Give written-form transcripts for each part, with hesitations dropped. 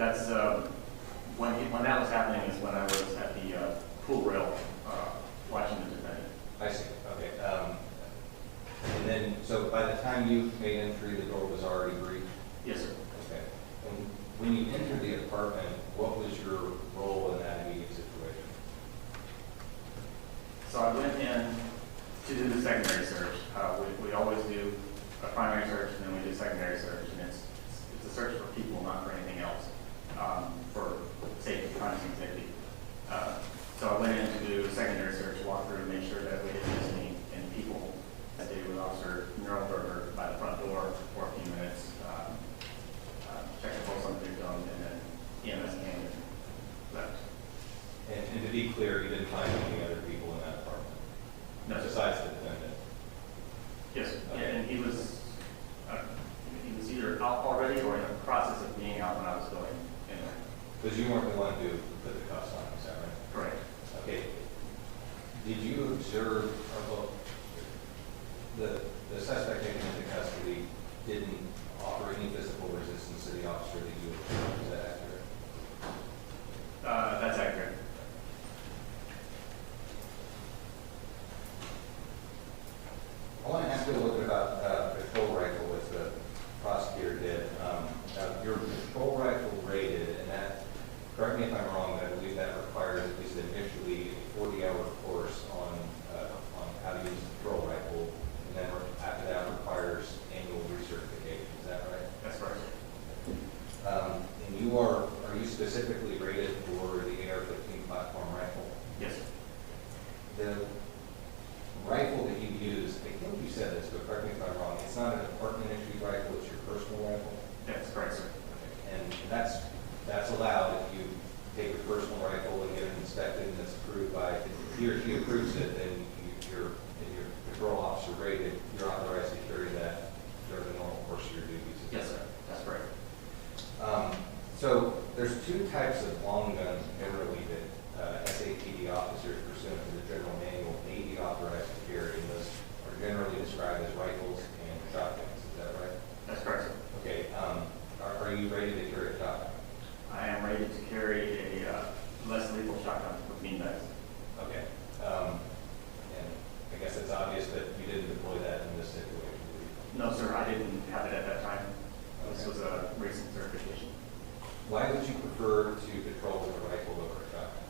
That's when that was happening is when I was at the pool rail watching the defendant. I see. Okay. And then, so by the time you made entry, the door was already breached? Yes, sir. Okay. And when you entered the apartment, what was your role in that immediate situation? So I went in to do the secondary search. We always do a primary search and then we do secondary search, and it's a search for people, not for anything else, for safety, privacy and safety. So I went in to do a secondary search, walk through, make sure that we didn't miss any people. I stayed with Officer Neuroberger by the front door for a few minutes, checked the pulse on the victim, and then EMS came and left. And to be clear, you didn't find any other people in that apartment? No, sir. Besides the defendant? Yes, Okay. yeah, and he was either out already or in the process of being out when I was going in there. Because you weren't the one who put the cuffs on, is that right? Correct. Okay. Did you observe, well, the suspect taken into custody didn't offer any physical resistance to the officer that you observed? Is that accurate? That's accurate. I want to ask you a little bit about patrol rifle, as the prosecutor did. Your patrol rifle rated, and that, correct me if I'm wrong, but I believe that requires at least initially a 40-hour course on how to use the patrol rifle, and then after that requires annual recertification. Is that right? That's right. And are you specifically rated for the AR-15 platform rifle? Yes. The rifle that you use, I think you said this, but correct me if I'm wrong, it's not an apartment issued rifle, it's your personal rifle? That's correct, sir. Okay. And that's allowed if you take your personal rifle and get it inspected and it's approved by, if he or she approves it, then your patrol officer rated, you're authorized to carry that during the normal course of your duties. Yes, sir. That's correct. So there's two types of long guns generally that SAPD officers pursuant to the general manual may be authorized to carry, and those are generally described as rifles and shotguns. Is that right? That's correct, sir. Okay. Are you ready to carry a shotgun? I am ready to carry a less lethal shotgun with beanbags. Okay. And I guess it's obvious that you didn't deploy that in this situation. No, sir, I didn't have it at that time. This Okay. was a recent certification. Why would you prefer to patrol with a rifle over a shotgun?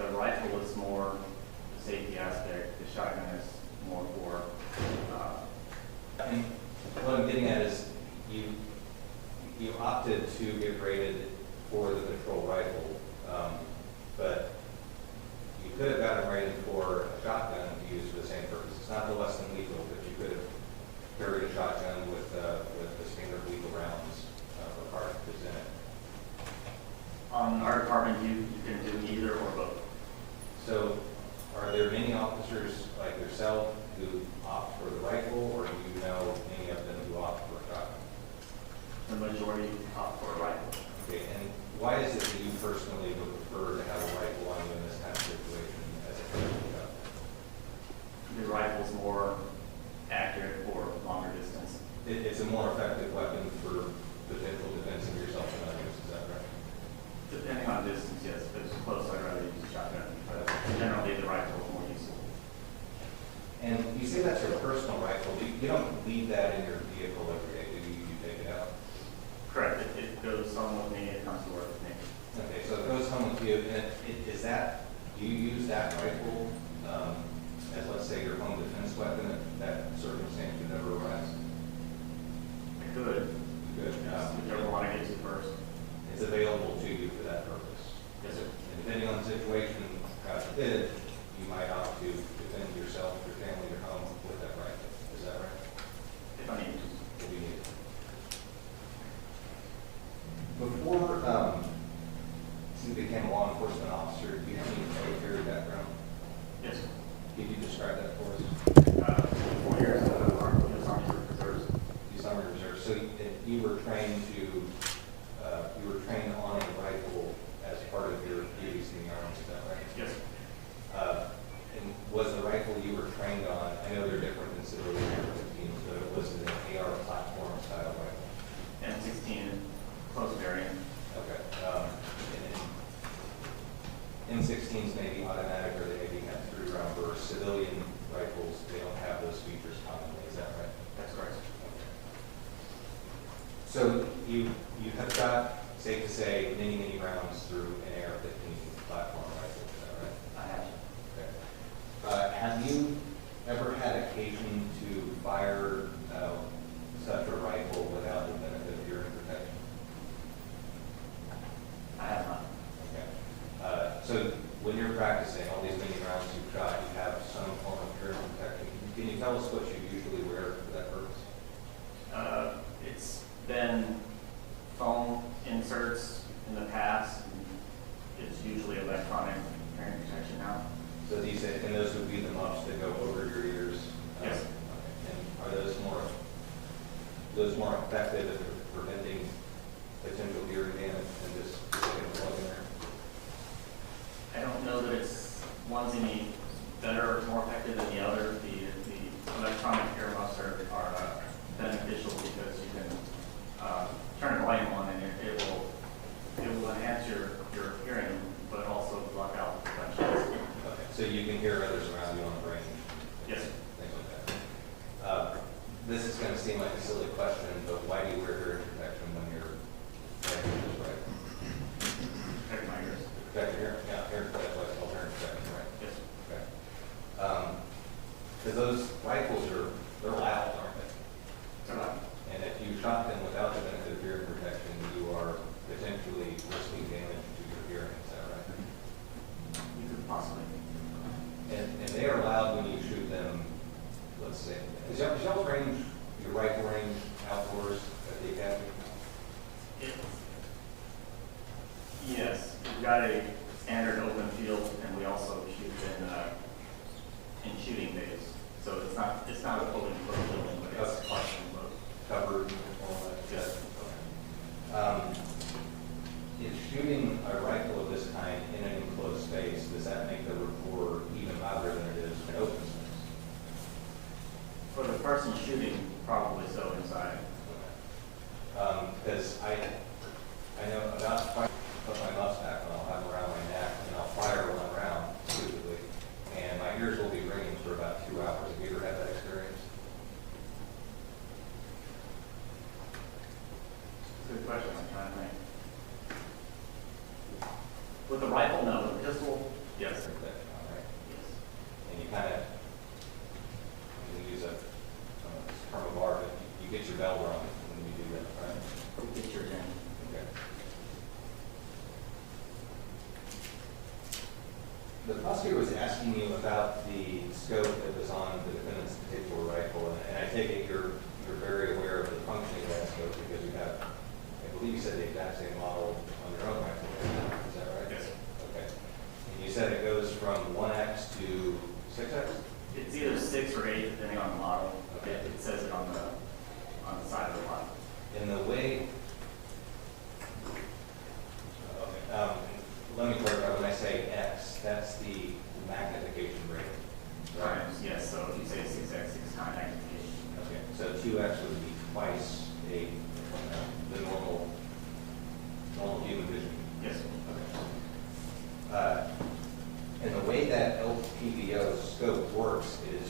The rifle is more the safety aspect. The shotgun is more for. And what I'm getting at is you opted to get rated for the patrol rifle, but you could have gotten rated for a shotgun to use for the same purpose. It's not the less than lethal, but you could have carried a shotgun with the standard lethal rounds for cartridges in it. On our department, you can do either or both. So, are there many officers like yourself who opt for the rifle, or do you know any of them who opt for a shotgun? The majority opt for a rifle. Okay, and why is it that you personally would prefer to have a rifle on you in this kind of situation as opposed to a shotgun? The rifle's more accurate for longer distance. It's a more effective weapon for potential defense of yourself and others, is that right? Depending on distance, yes. If it's close, I'd rather use a shotgun. But generally, the rifle is more useful. And you say that's your personal rifle. You don't leave that in your vehicle every day, do you? You take it out? Correct. It goes home with me. It comes to work with me. Okay, so it goes home with you. And do you use that rifle as, let's say, your home defense weapon if that circumstance would never arise? I could. Good. Whichever one I get to first. It's available to you for that purpose. Yes, sir. And depending on the situation, God forbid, you might opt to defend yourself, your family, your home with that rifle. Is that right? If I need to. If you need it. Before you became a law enforcement officer, do you have any military background? Yes, sir. Could you describe that for us? 4 years in the Army Reserves. You Army Reserve. So you were trained on a rifle as part of your duties in the Army. Is that right? Yes, sir. And was the rifle you were trained on? I know they're different than civilian AR-15s, but it was an AR platform style rifle. M16 So you have got, safe to say, many rounds through an AR-15 platform rifle, is that right? I have. Okay. Have you ever had occasion to fire such a rifle without the benefit of hearing protection? I have not. Okay. So when you're practicing all these many rounds you've shot, you have some form of hearing protection. Can you tell us what you usually wear for that purpose? It's been foam inserts in the past. It's usually electronic hearing protection now. So these, and those would be the muffs that go over your ears? Yes. Okay. And are those more effective at preventing potential hearing damage than just sticking a plug in there? I don't know that one's any better or more effective than the other. The electronic ear muffs are beneficial because you can turn the volume on and it will enhance your hearing, but also block out reflections. Okay. So you can hear others around you on the range? Yes. Things like that. This is going to seem like a silly question, but why do you wear hearing protection when you're protecting this right? Protect my ears. Protect your hearing, yeah, hearing, that's why it's called hearing protection, right? Yes. Okay. Because those rifles they're loud, aren't they? They're loud. And if you shot them without the benefit of hearing protection, you are potentially risking damage to your hearing, is that right? You could possibly. And they are loud when you shoot them, let's say. Is y'all range, your rifle range outdoors at the academy? Yes, we've got a standard open field, and we also shoot in shooting days. So it's not a fully enclosed building, but it's partially enclosed. Covered and all that? Yes. Is shooting a rifle of this kind in an enclosed space, does that make the report even louder than it is in open space? For the person shooting, probably so inside. Because I know about if I put my muffs back and I'll have them around my neck and I'll fire one round stupidly, and my ears will be ringing for about 2 hours. Have you ever had that experience? Good question. I'm trying to think. With the rifle, no. With the pistol, yes. All right. Yes. And you kind of, we use a term of art, but you get your bell rung when you do that, right? Get your in. Okay. The prosecutor was asking you about the scope that was on the defendant's particular rifle, and I take it you're very aware of the functioning of that scope because you have, I believe you said the exact same model on your own rifle. Is that right? Yes. Okay. And you said it goes from 1X to 6X? It's either 6 or 8, depending on the model. Okay. It says it on the side of the bottle. In the way, let me clarify, when I say X, that's the magnification rating, right? Times, yes. So if you say 6x, 6 times magnification. Okay, so 2X would be twice the normal human vision. Yes. Okay. And the way that LPVO scope works is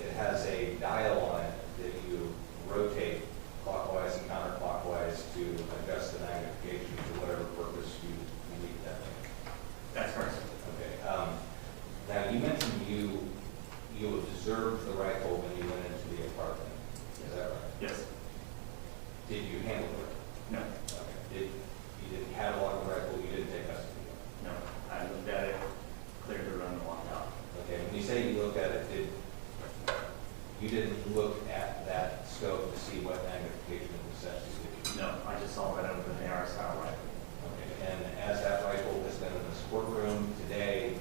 it has a dial on it that you rotate clockwise and counterclockwise to adjust the magnification to whatever purpose you need that thing. That's correct. Okay. Now you mentioned you observed the rifle when you went into the apartment. Is that right? Yes. Did you handle it? No. Okay. You didn't catalog the rifle, you didn't take custody of it? No. I looked at it, cleared the room, and walked out. Okay, when you say you looked at it, you didn't look at that scope to see what magnification it was set to, did you? No. I just saw that it was an AR style rifle. Okay, and as that rifle has been in this courtroom today,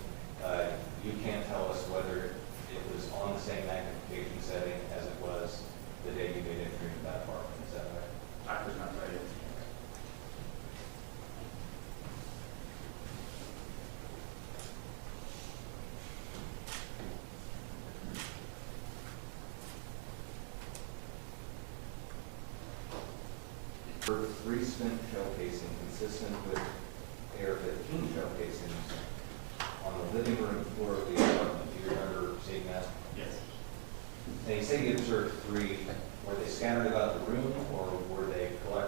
you can't tell us whether it was on the same magnification setting as it was the day you made entry into that apartment, is that right? I could not tell you. For 3 spent shell casing consistent with AR-15 shell casings on the living room floor of the apartment. Do you remember seeing that? Yes. And you say you observed 3. Were they scattered about the room, or were they collected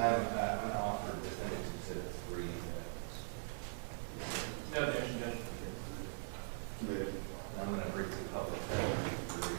time, I'm going to offer defendant exhibit 3. No objection, Judge. I'm going to bring to public hearing 3.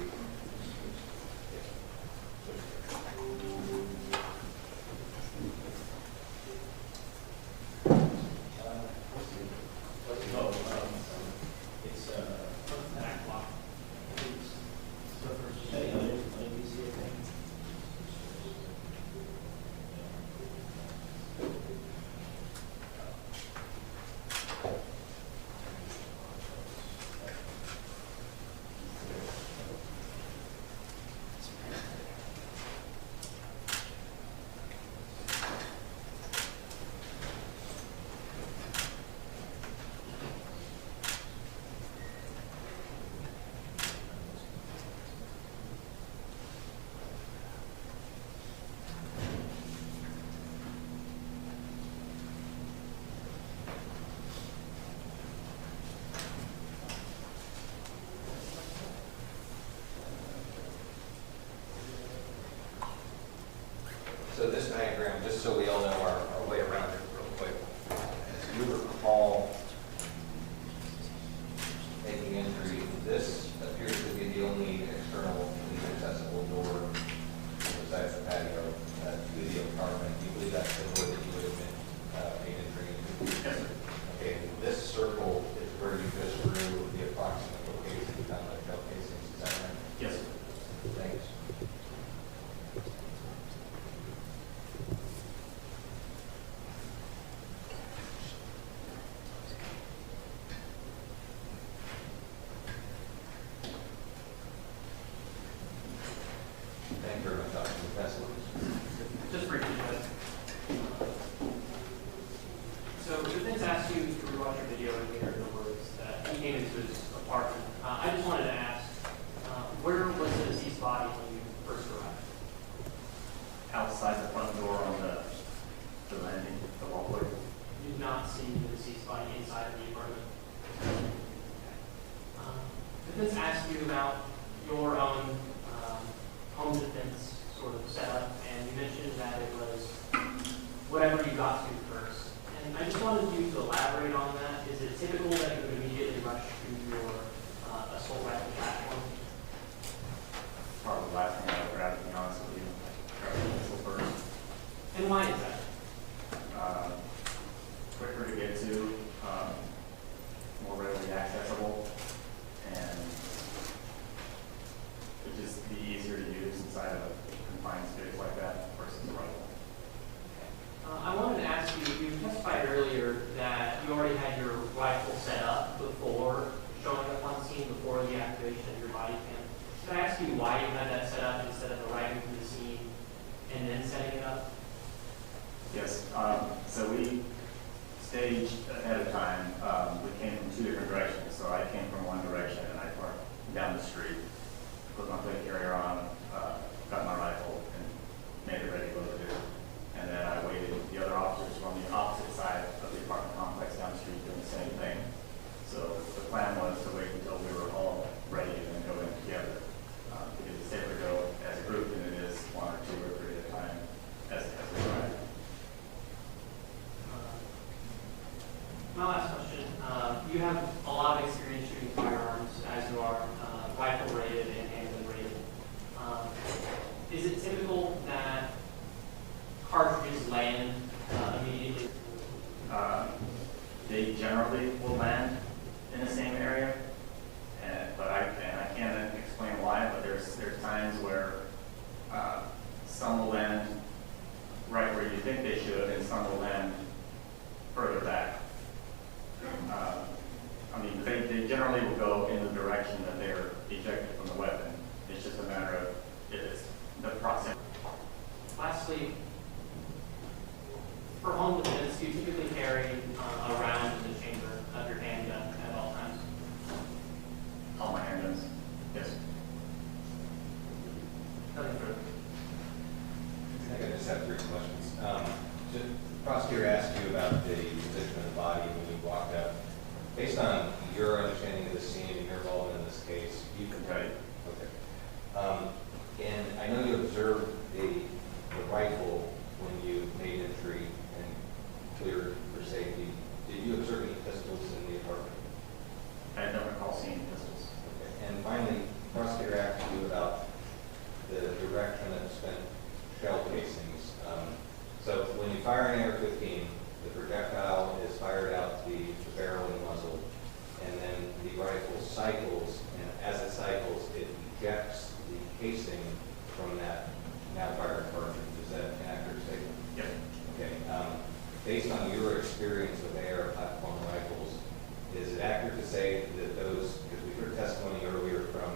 So this diagram, just so we all know our way around it real quick, as you recall taking entry, this appears to be the only external accessible door besides the patio to the apartment. Do you believe that's the door that you would have been made entry into? Yes, sir. Okay, this circle is where you just drew the approximate location of the shell casings, is that right? Yes, sir. Thanks. Thank you very much, Dr. Professor. Just briefly, Judge. So the defense asked you to rewatch your video and hear the words that he came into his apartment. I just wanted to ask, where was the deceased body when you first arrived? Outside the front door on the landing, the walkway. You did not see the deceased body inside of the apartment. Defense asked you about your own home defense sort of setup, and you mentioned that it was whatever you got to first. And I just wanted you to elaborate on that. Is it typical that you would immediately rush to your assault rifle platform? Probably the last thing I would grab, to be honest with you. Grab the missile first. And why is that? Quicker to get to, more readily accessible, and would just be easier to use inside of a confined space like that versus a rifle. I wanted to ask you, you testified earlier that you already had your rifle set up before showing up on scene, before the activation of your body cam. Can I ask you why you had that set up instead of arriving to the scene and then setting it up? Yes, so we staged ahead of time. We came from 2 different directions, so I came from one direction and I parked down the street, put my plate carrier on, got my rifle, and made it ready to go to do. And then I waited. The other officers were on the opposite side of the apartment complex down the street doing the same thing. So the plan was to wait until we were all ready and then go in together. Because it's safer to go as a group than it is 1 or 2 or 3 at a time as we drive. My last question. You have a lot of experience shooting firearms as you are rifle rated and handgun rated. Is it typical that cartridges land immediately? They generally will land in the same area, but I can't explain why. But there's times where some will land right where you think they should, and some will land further back. I mean, they generally will go in the direction that they're ejected from the weapon. It's just a matter of it's the process. Lastly, for home defense, do you typically carry a round in the chamber of your handgun at all times? All my handguns, yes. Nothing further. you about the direction of spent shell casings. So when you fire an AR-15, the projectile is fired out the barrel and muzzle, and then the rifle cycles, and as it cycles, it ejects the casing from that now fired cartridge. Is that an accurate statement? Yep. Okay. Based on your experience with AR platform rifles, is it accurate to say that those, because we heard testimony earlier from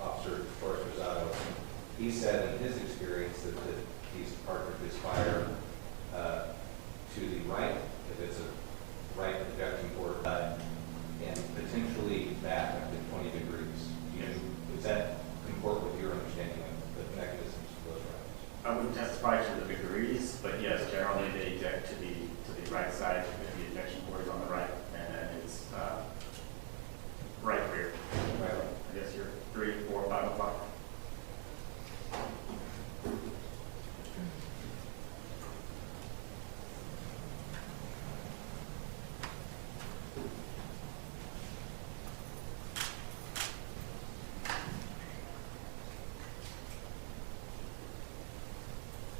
Officer Torres Rosado, he said in his experience that these cartridges fire to the right, if it's a right projection port, and potentially back up to 20 degrees. Does that comport with your understanding of the mechanisms of those rifles? I wouldn't testify to the degrees, but yes, generally they eject to the right side if the ejection port is on the right, and then it's right rear. Right. I guess you're 3, 4, 5 o'clock.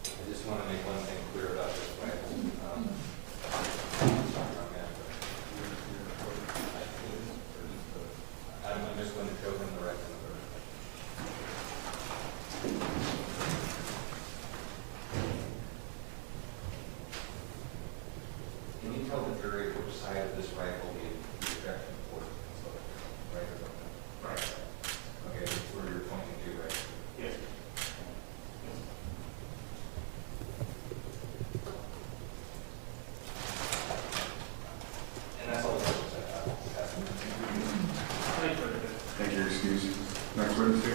I just want to make one thing clear about this rifle. I'm just going to show him the rifle first. Can you tell the jury which side of this rifle the ejection port is located? Right or left? Right. Okay, that's where you're pointing to, right? Yes. And that's all the questions I have. Thank you. Thank you, excuse. Next witness, please.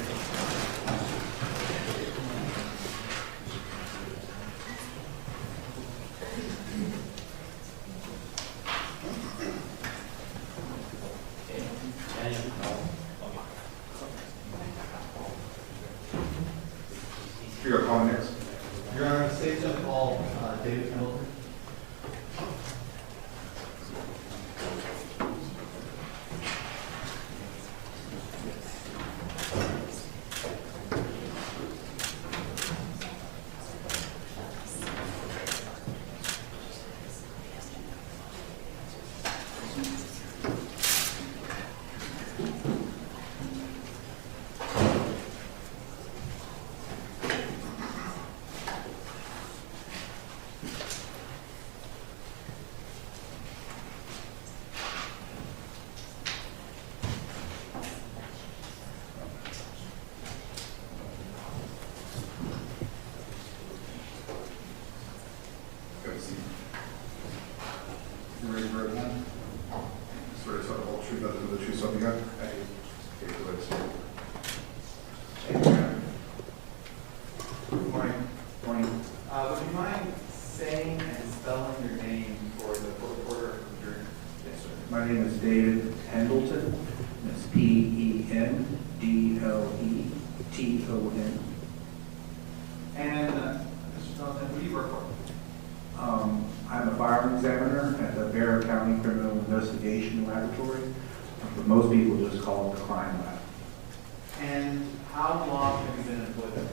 You are calling next. Your Honor, state to call David Pendleton. Have a seat. You raise your right hand. Swear to tell the whole truth, nothing but the truth, so help you God? I do. Okay, go ahead, sir. Thank you, ma'am. Good morning. Morning. Would you mind saying and spelling your name for the court reporter and jury? Yes, sir. My name is David Pendleton. It's Pendleton. And, Mr. Pendleton, who do you work for? I'm a firearm examiner at the Bexar County Criminal Investigation Laboratory, but most people just call it the crime lab. And how long have you been employed there?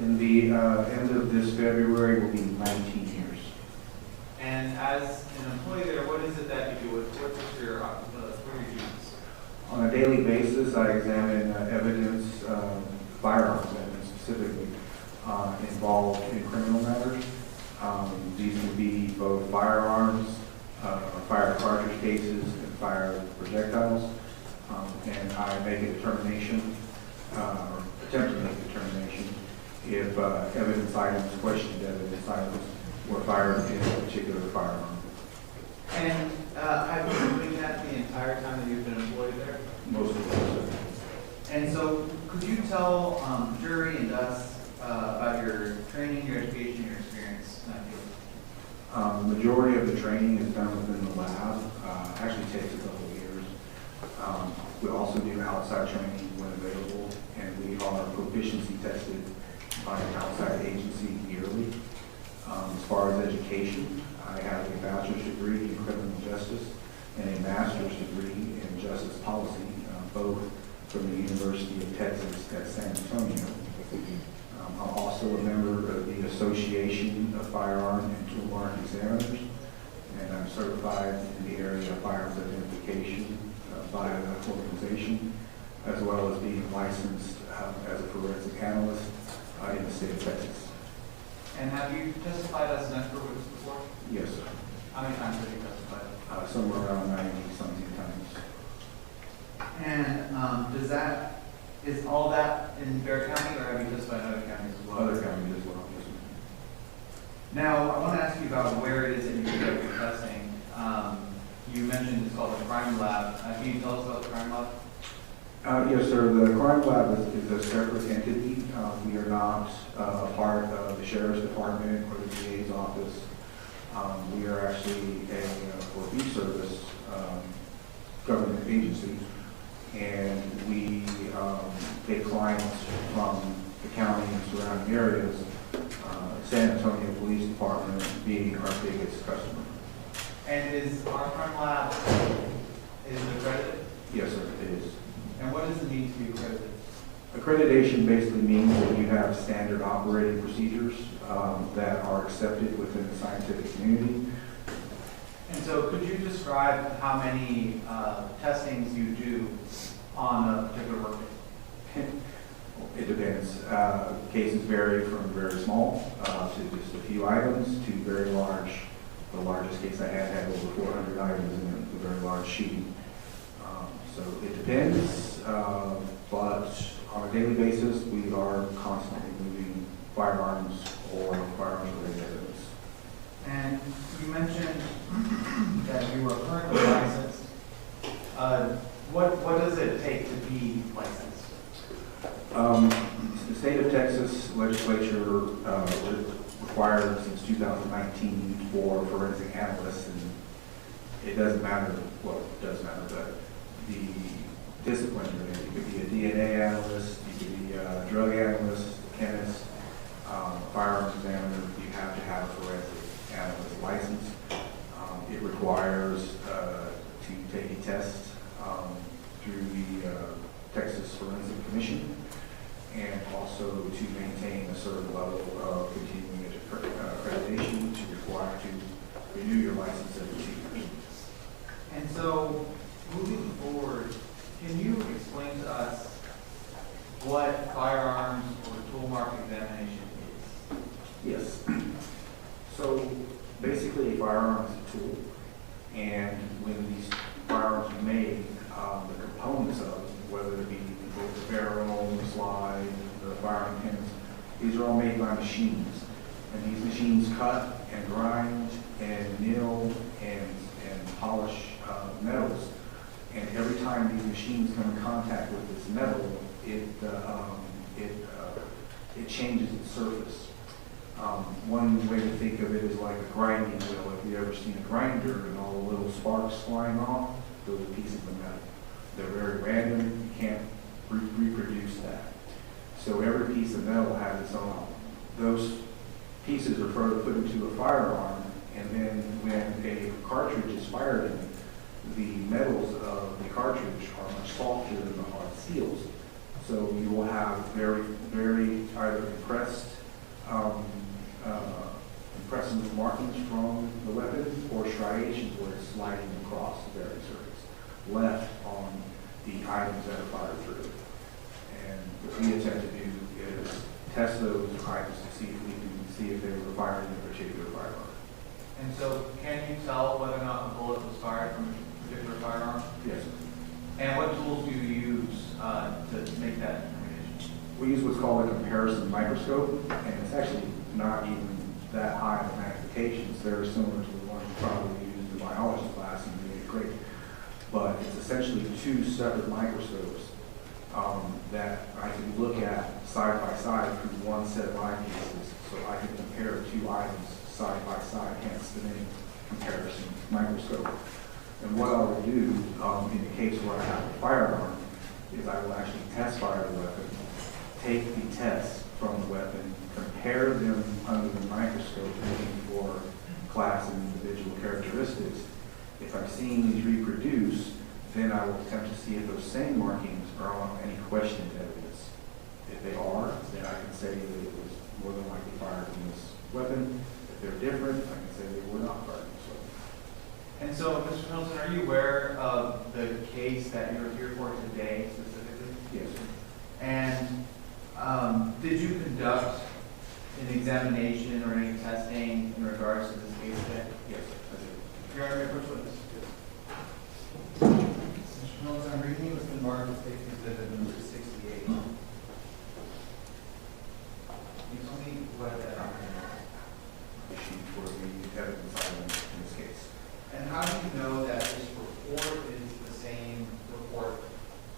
In the end of this February will be 19 years. And as an employee there, what is it that you do? What are your duties? On a daily basis, I examine evidence, firearms evidence specifically, involved in criminal matters. These can be both firearms, fire cartridge cases, and fire projectiles. And I make a determination, or attempt to make a determination, if evidence items, questioned evidence items, were fired in a particular firearm. And have you been doing that the entire time that you've been employed there? Most of those. And so, could you tell the jury and us about your training, your education, your experience in that field? The majority of the training is done within the lab. Actually takes a couple of years. We also do outside training when available, and we are proficiency tested by an outside agency yearly. As far as education, I have a bachelor's degree in criminal justice and a master's degree in justice policy, both from the University of Texas at San Antonio. I'm also a member of the Association of Firearm and Tool Mark Examiners, and I'm certified in the area of firearms identification by that organization, as well as being licensed as a forensic analyst in the state of Texas. And have you testified as an expert witness before? Yes, sir. How many times have you testified? Somewhere around 90-something times. And is all that in Bear County, or have you testified in other counties as well? Other counties as well, yes, sir. Now, I want to ask you about where it is that you conduct your testing. You mentioned it's called the crime lab. Can you tell us about the crime lab? Yes, sir. The crime lab is a separate entity. We are not a part of the sheriff's department or the DA's office. We are actually for fee service government agency, and we take clients from the county and surrounding areas. San Antonio Police Department being our biggest customer. And is our crime lab is it accredited? Yes, sir, it is. And what does it mean to be accredited? Accreditation basically means that you have standard operating procedures that are accepted within the scientific community. And so could you describe how many testings you do on a particular workday? It depends. Cases vary from very small to just a few items to very large. The largest case I had over 400 items in it, a very large sheet. So it depends, but on a daily basis, we are constantly moving firearms or firearms-related evidence. And you mentioned that you are currently licensed. What does it take to be licensed? The state of Texas legislature required since 2019 for forensic analysts, and it doesn't matter, well, it does matter, but the discipline, you could be a DNA analyst, you could be a drug analyst, chemist, firearms examiner, you have to have a forensic analyst license. It requires to take a test through the Texas Forensic Commission, and also to maintain a certain level of continuing accreditation, which you require to renew your license every 2 years. And so, moving forward, can you explain to us what firearms or tool mark examination is? Yes. So basically, a firearm is a tool, and when these firearms are made, the components of it, whether it be the barrel, the slide, the firing pins, these are all made by machines. And these machines cut and grind and mill and polish metals. And every time these machines come in contact with this metal, it changes its surface. One way to think of it is like a grinding wheel. If you've ever seen a grinder and all the little sparks flying off, those are pieces of metal. They're very random. You can't reproduce that. So every piece of metal has its own. Those pieces are further put into a firearm, and then when a cartridge is fired in, the metals of the cartridge are much softer than the hard seals. So you will have very, very either impressive markings from the weapon, or striations where it's sliding across the various areas left on the items that are fired through. And what we attempt to do is test those items to see if they were fired in a particular firearm. And so, can you tell whether or not the bullet was fired from a particular firearm? Yes. And what tools do you use to make that determination? We use what's called a comparison microscope, and it's actually not even that high of magnifications. They're similar to the ones you probably use in biology class in the 8th grade. But it's essentially 2 separate microscopes that I can look at side by side through one set of eyepieces, so I can compare 2 items side by side, hence the name comparison microscope. And what I will do in the case where I have a firearm is I will actually test fire the weapon, take the tests from the weapon, compare them under the microscope, looking for class and individual characteristics. If I'm seeing these reproduce, then I will attempt to see if those same markings are on any questioned evidence. If they are, then I can say that it was more than likely fired from this weapon. If they're different, I can say they were not fired from this weapon. And so, Mr. Pendleton, are you aware of the case that you're here for today specifically? Yes, sir. And did you conduct an examination or any testing in regards to this case today? Yes, sir. I did. Your Honor, first witness. Mr. Pendleton, I'm reading you within marked as State Exhibit number 68. Can you tell me what that is? Issued for the evidence item in this case. And how do you know that this report is the same report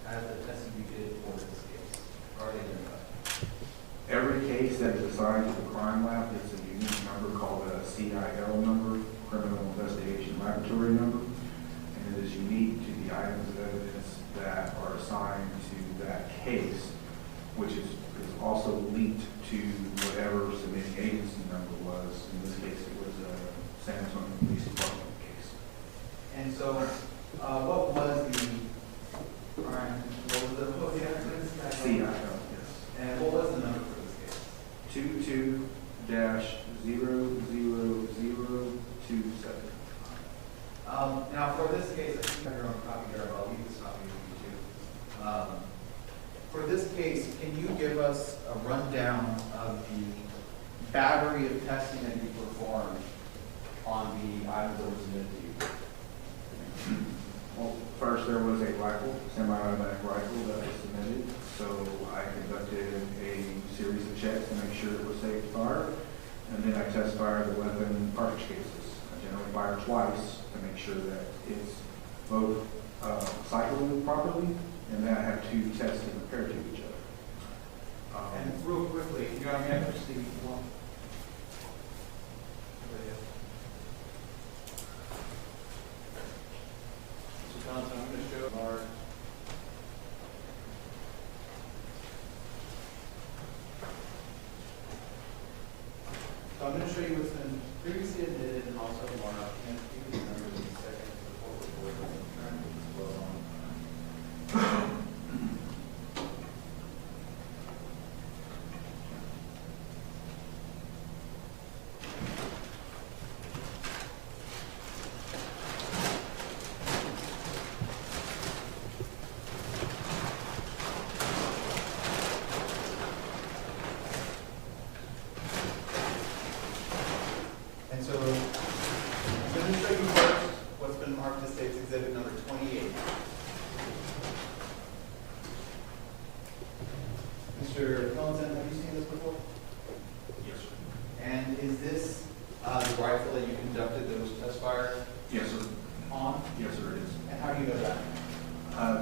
as the testing you did for this case? Are they identified? Every case that is assigned to the crime lab gets a unique number called a CIL number, Criminal Investigation Laboratory number, and it is unique to the items of evidence that are assigned to that case, which is also linked to whatever submitting agency number was. In this case, it was a San Antonio Police Department case. And so, what was the crime? What was the evidence? CIL, yes. And what was the number for this case? 22-00027. Now, for this case, I think I have your own copy here, but I'll leave this copy with you too. For this case, can you give us a rundown of the battery of testing that you performed on the items that were submitted to you? Well, first there was a rifle, semi-automatic rifle that was submitted, so I conducted a series of checks to make sure it was safe to fire, and then I test fired the weapon cartridge cases. I generally fire twice to make sure that it's both cycling properly, and then I have two tests to compare to each other. And real quickly, you got me up to Steve. Mr. Pendleton, I'm going to show our So I'm going to show you what's been previously admitted and also marked. And give you the numbers in a second before we go over them. Try and move this well on. And so, I'm going to show you first what's been marked as State's Exhibit number 28. Mr. Pendleton, have you seen this before? Yes, sir. And is this the rifle that you conducted those test fires Yes, sir. on? Yes, sir, it is. And how do you know that?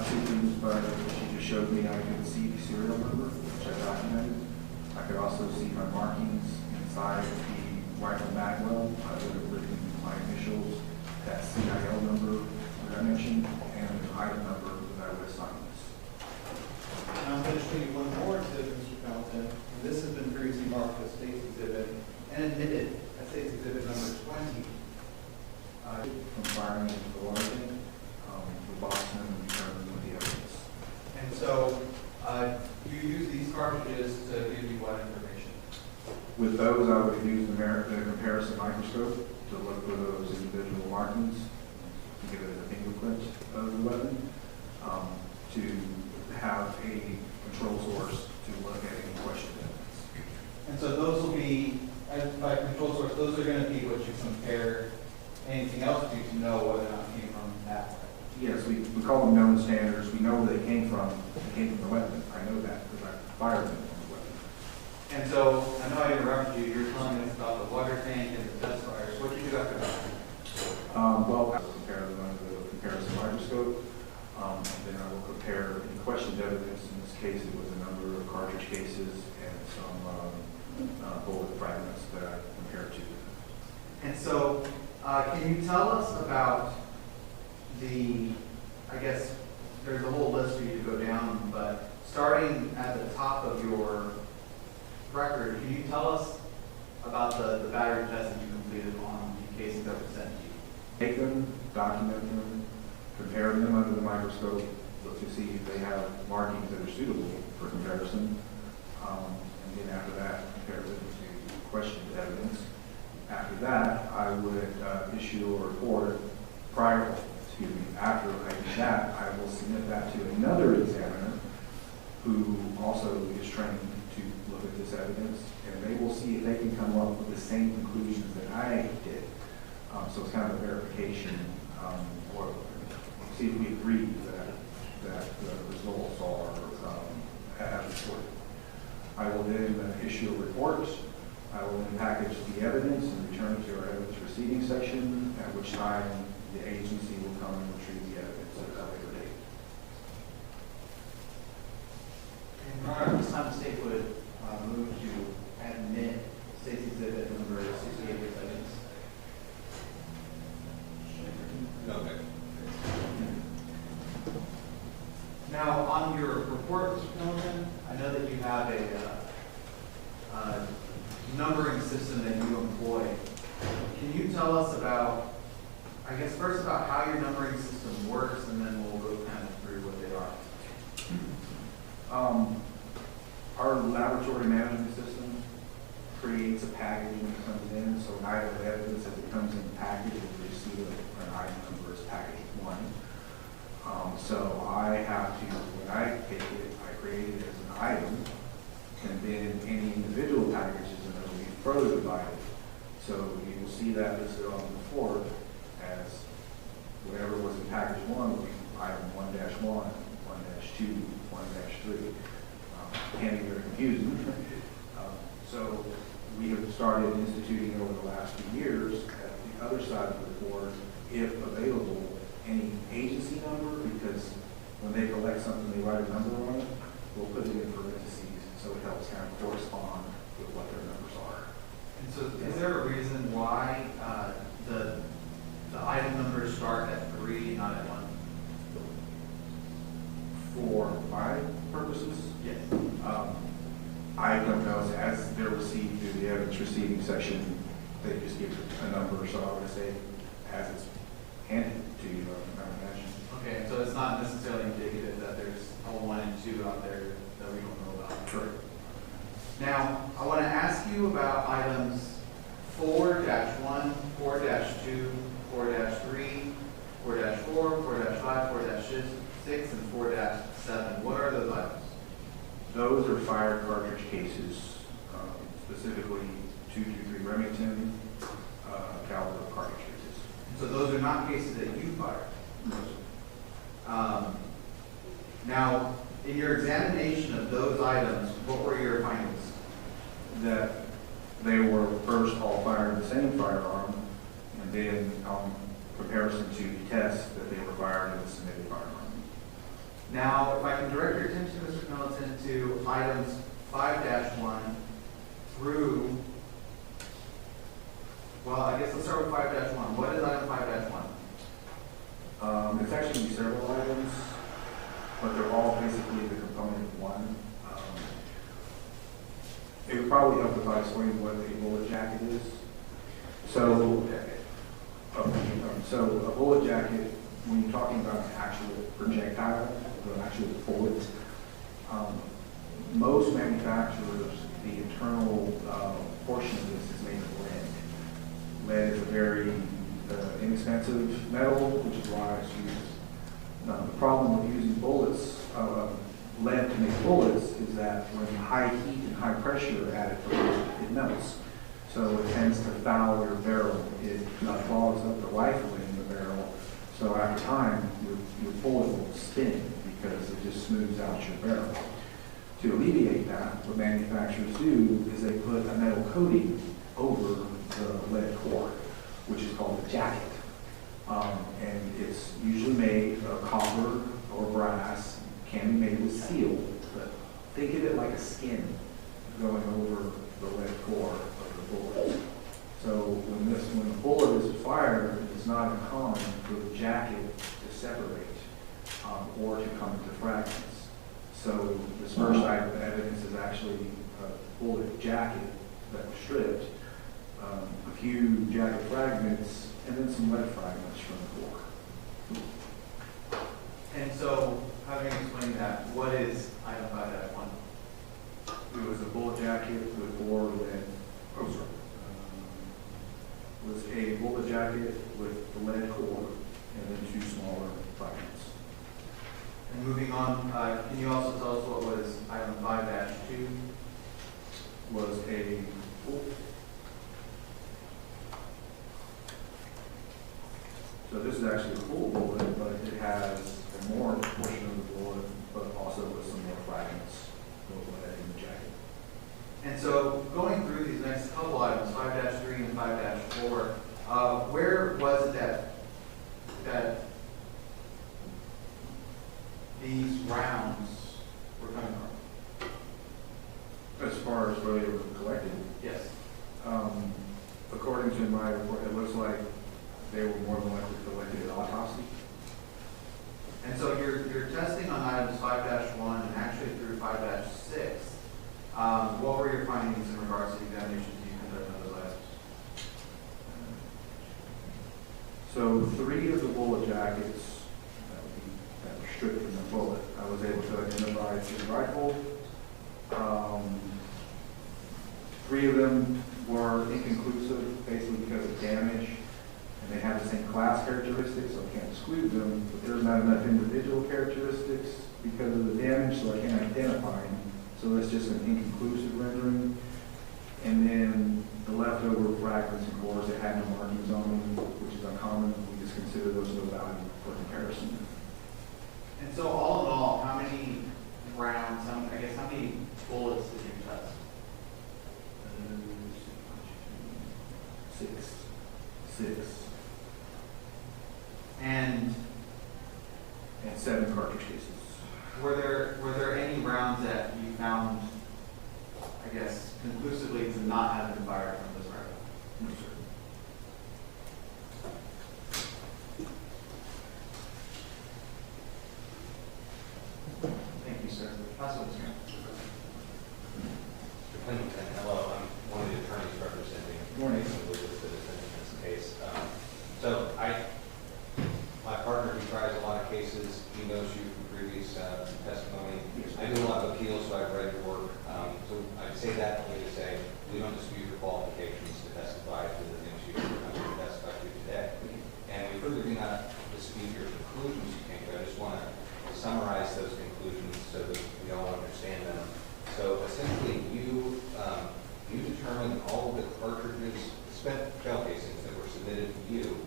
Two things, but she just showed me I could see the serial number, which I documented. I could also see my markings inside the rifle mag well. I would have written my initials, that CIL number that I mentioned, and the item number that I would assign this. And I'm going to show you one more exhibit, Mr. Pendleton. And this has been previously marked as State's Exhibit and admitted as State's Exhibit number 20. From firing into the Oregon, the Boston, and returning with the evidence. And so, you use these cartridges to give you what information? With those, I would use the comparison microscope to look for those individual markings, to give it a fingerprint of the weapon, to have a control source to look at any question evidence. And so those will be, by control source, those are going to be what you compare anything else to know whether or not it came from that weapon. Yes, we call them known standards. We know where they came from the weapon. I know that because I fired them from the weapon. And so, I know I interrupted you, you're telling us about the water tank and the test fires. What did you do after that? Well, I will compare them under the comparison microscope, and then I will compare any questioned evidence. In this case, it was a number of cartridge cases and some bullet fragments that I compared to. And so, can you tell us about I guess, there's a whole list for you to go down, but starting at the top of your record, can you tell us about the battery test that you completed on the cases that were sent to you? Take them, document them, compare them under the microscope, look to see if they have markings that are suitable for comparison. And then after that, compare them to questioned evidence. After that, I would issue a report after I do that, I will submit that to another examiner who also is trained to look at this evidence, and they will see if they can come up with the same conclusions that I did. So it's kind of a verification, or see if we agree that the results are as reported. I will then issue a report. I will then package the evidence and return it to our evidence receiving section, at which time the agency will come and retrieve the evidence at a later date. And this time the state would move to admit state's exhibit number 68 with evidence. Okay. Now, on your report, Mr. Pendleton, I know that you have a numbering system that you employ. Can you tell us about, I guess first about how your numbering system works, and then we'll go kind of through what they are. Our laboratory management system creates a package when it comes in. So an item of evidence, as it comes in package, will receive an item number as package 1. So I have to, when I take it, I create it as an item, and then any individual packages are going to be further divided. So you will see that listed on the report as whatever was in package 1 will be item 1-1, 1-2, 1-3. Can be very confusing. So we have started instituting over the last few years at the other side of the report, if available, any agency number, because when they collect something, they write a number on it. We'll put it in parentheses, so it helps kind of correspond with what their numbers are. And so is there a reason why the item numbers start at 3, not at 1? For my purposes, Yes. I don't know, as they're received through the evidence receiving section, they just give a number, so I would say as it's handed to you, I would imagine. Okay, so it's not necessarily indicative that there's a 1 and 2 out there that we don't know about. Sure. Now, I want to ask you about items 4-1, 4-2, 4-3, 4-4, 4-5, 4-6, and 4-7. What are those items? Those are fire cartridge cases, specifically 223 Remington caliber cartridge cases. So those are not cases that you fired. Now, in your examination of those items, what were your findings? That they were first all fired in the same firearm, and then comparison to tests that they were fired in the submitted firearm. Now, if I can direct your attention, Mr. Pendleton, to items 5-1 through, well, I guess let's start with 5-1. What is item 5-1? It's actually several items, but they're all basically the component of one. It would probably help if I explained what a bullet jacket is. So, so a bullet jacket, when you're talking about an actual projectile, the actual bullet, most manufacturers, the internal portion of this is made of lead. Lead is a very inexpensive metal, which is why it's used. The problem with using bullets, lead to make bullets, is that when high heat and high pressure are added to it, it melts. So it tends to foul your barrel. It clogs up the rifling in the barrel. So after time, your bullet will spin because it just smooths out your barrel. To alleviate that, what manufacturers do is they put a metal coating over the lead core, which is called a jacket. And it's usually made of copper or brass, can be made with steel, but think of it like a skin going over the lead core of the bullet. So when the bullet is fired, it's not uncommon for the jacket to separate or to come into fragments. So this first item of evidence is actually a bullet jacket that was stripped, a few jacket fragments, and then some lead fragments from the core. And so having explained that, what is item 5-1? It was a bullet jacket with bore lead. Oh, sorry. Was a bullet jacket with the lead core and then 2 smaller fragments. And moving on, can you also tell us what was item 5-2? Was a so this is actually a full bullet, but it has a more portion of the bullet, but also with some more fragments of lead in the jacket. And so going through these next couple items, 5-3 and 5-4, where was it that these rounds were coming from? As far as where they were collected, Yes. according to my report, it looks like they were more than likely collected at autopsy. And so you're testing on items 5-1 and actually through 5-6. What were your findings in regards to the examinations you conducted on those items? So 3 of the bullet jackets that were stripped from the bullet, I was able to identify through the rifle. 3 of them were inconclusive, basically because of damage, and they have the same class characteristics, so I can't exclude them, but there's not enough individual characteristics because of the damage, so I can't identify them. So that's just an inconclusive rendering. And then the leftover fragments and cores that had no markings on them, which is uncommon, we just consider those no value for comparison. And so all in all, how many rounds, how many bullets did you test? 6. And 7 cartridge cases. were there any rounds that you found, I guess, conclusively to not have been fired from this rifle? No, sir. Thank you, sir. Councilman Smith. Mr. Clinton, hello, I'm one of the attorneys representing Mason Lubitz, the defendant in this case. My partner, he tries a lot of cases, he knows you from previous testimony. I do a lot of appeals, so I've read your work. So I say that only to say, we don't dispute your qualifications to testify to the things you're going to testify to today. And we further do not dispute your conclusions you came to. I just want to summarize those conclusions so that we all understand them. So essentially, you determined all of the cartridges, spent shell casings that were submitted to you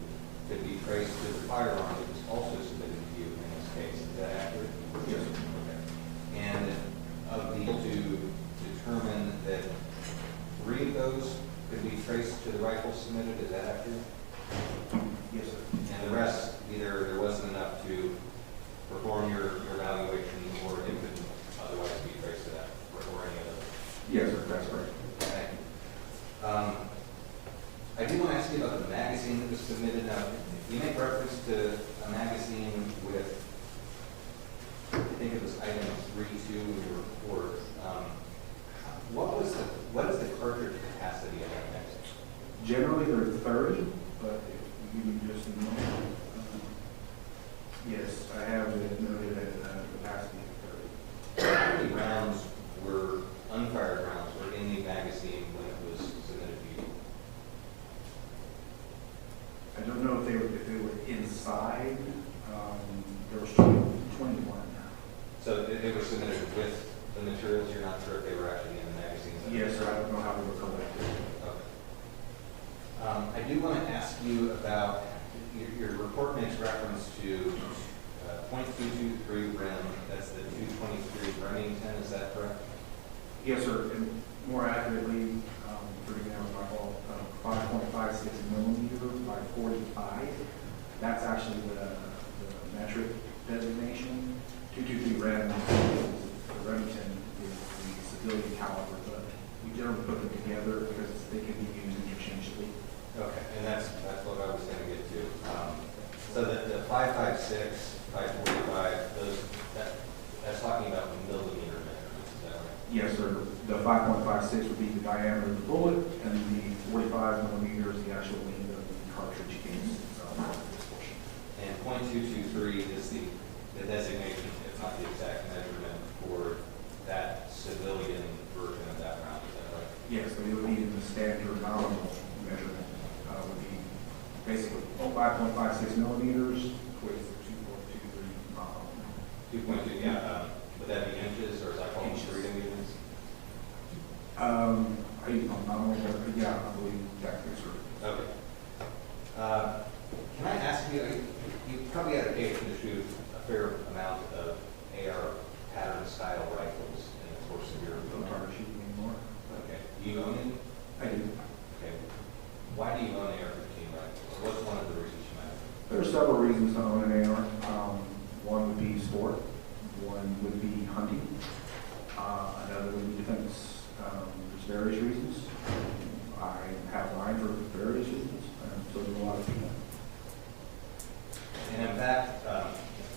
could be traced to the firearm that was also submitted to you in this case. Is that accurate? Yes. Okay. And to determine that 3 of those could be traced to the rifle submitted, is that accurate? Yes, sir. And the rest, either there wasn't enough to perform your evaluation or it could otherwise be traced to that or any of those? Yes, sir, that's correct. Thank you. I do want to ask you about the magazine that was submitted. Now, you make reference to a magazine with, I think it was item 3.2 in your report. What is the cartridge capacity of that magazine? Generally, they're 30, but if you give me just a moment. Yes, I have it noted at capacity of 30. How many rounds were unfired rounds were in the magazine when it was submitted to you? I don't know if they were inside. There was 21. So they were submitted with the materials. You're not sure if they were actually in the magazine? Yes, sir. I don't know how they were collected. Okay. I do want to ask you about your report makes reference to .223 rim. That's the 223 Remington. Is that correct? Yes, sir. And more accurately, forgive me, that was my fault. 5.56 millimeter by 45. That's actually the metric designation. 223 Rem, the Remington is the civilian caliber, but we generally put them together because they can be used interchangeably. Okay, and that's what I was going to get to. So that the 5.56, 5.45, that's talking about millimeter measurements, is that right? Yes, sir. The 5.56 would be the diameter of the bullet, and the 45 millimeter is the actual length of the cartridge case. And .223 is the designation. If not the exact measurement for that civilian version of that round, is that right? Yes, but it would be the standard nominal measurement, would be basically 5.56 millimeters with 2.23 2.2, yeah, would that be inches, or is that called Inches. reading units? I use nominal, but yeah, I believe that is true. Okay. Can I ask you, you probably had occasion to shoot a fair amount of AR pattern style rifles in the course of your Don't career. target shooting anymore. Okay. Do you own any? I do. Okay. Why do you own AR-15 rifles? What's one of the reasons you might? There are several reasons to own an AR. One would be sport, one would be hunting, another would be defense. There's various reasons. I have mine for various reasons, and so do a lot of people. And in fact,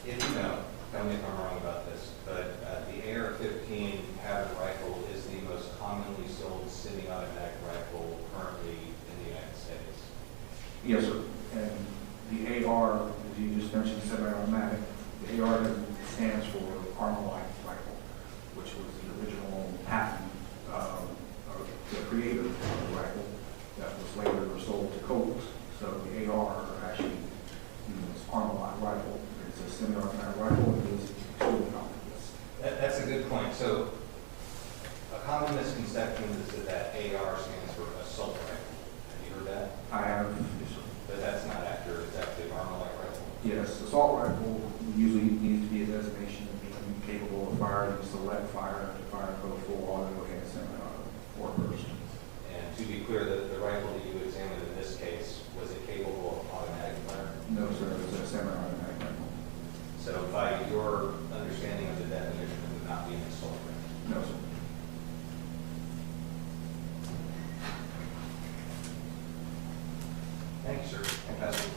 if you know, tell me if I'm wrong about this, but the AR-15 pattern rifle is the most commonly sold semi-automatic rifle currently in the United States. Yes, sir. And the AR, as you just mentioned, semi-automatic, the AR stands for Armalite rifle, which was the original patent of the creator of the rifle that was later sold to Colts. So the AR actually is Armalite rifle. It's a semi-automatic rifle. It is extremely common. That's a good point. So a common misconception is that AR stands for assault rifle. Have you heard that? I have, yes, sir. But that's not accurate. It's actually Armalite rifle. Yes, assault rifle usually needs to be a designation of being capable of firing select fire to fire both full auto and semi-auto or burst. And to be clear, the rifle that you examined in this case, was it capable of automatic fire? No, sir, it's a semi-automatic rifle. So by your understanding of the definition, it would not be an assault rifle. No, sir. Thank you, sir. And that's it.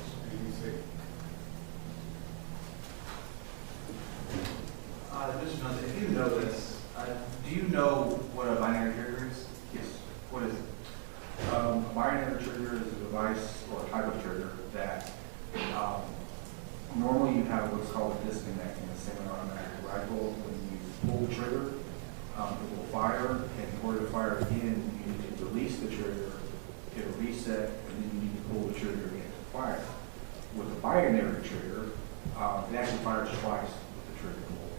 Just another, if you know this, do you know what a binary trigger is? Yes. What is it? A binary trigger is a device or a type of trigger that normally you have what's called a disconnect in a semi-automatic rifle. When you pull the trigger, it will fire, and in order to fire again, you need to release the trigger, it'll reset, and then you need to pull the trigger again to fire. With a binary trigger, it actually fires twice with the trigger pull,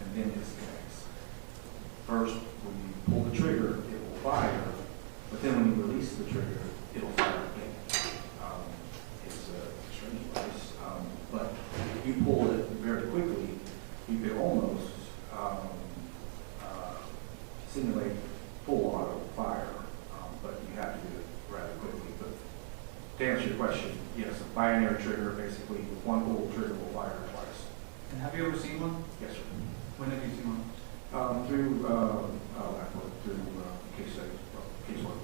and then disconnects. First, when you pull the trigger, it will fire, but then when you release the trigger, it'll fire again. It's a strange device, but if you pull it very quickly, you could almost simulate full auto fire, but you have to do it rather quickly. But to answer your question, yes, a binary trigger, basically one pull trigger will fire twice. And have you ever seen one? Yes, sir. When have you seen one? Through case studies, casework.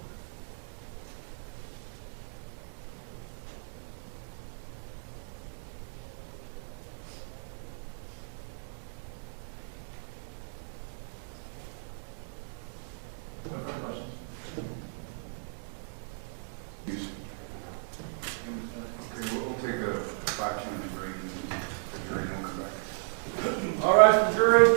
No further questions? Okay, we'll take a 5-2 break and the jury will come back. All right, the jury.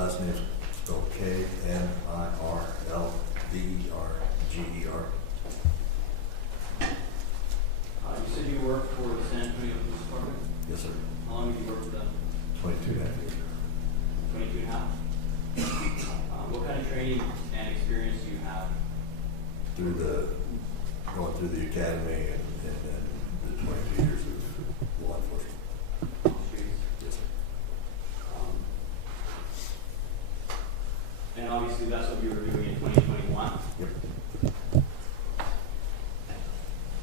last name's spelled K-N-I-R-L-D-E-R-G-E-R. You said you worked for the San Antonio Police Department? Yes, sir. How long have you worked for them? 22 and a half years. 22 and a half? What kind of training and experience do you have? Going through the academy and the 22 years of law enforcement. On the streets? Yes, sir. And obviously that's what you were doing in 2021. Yep.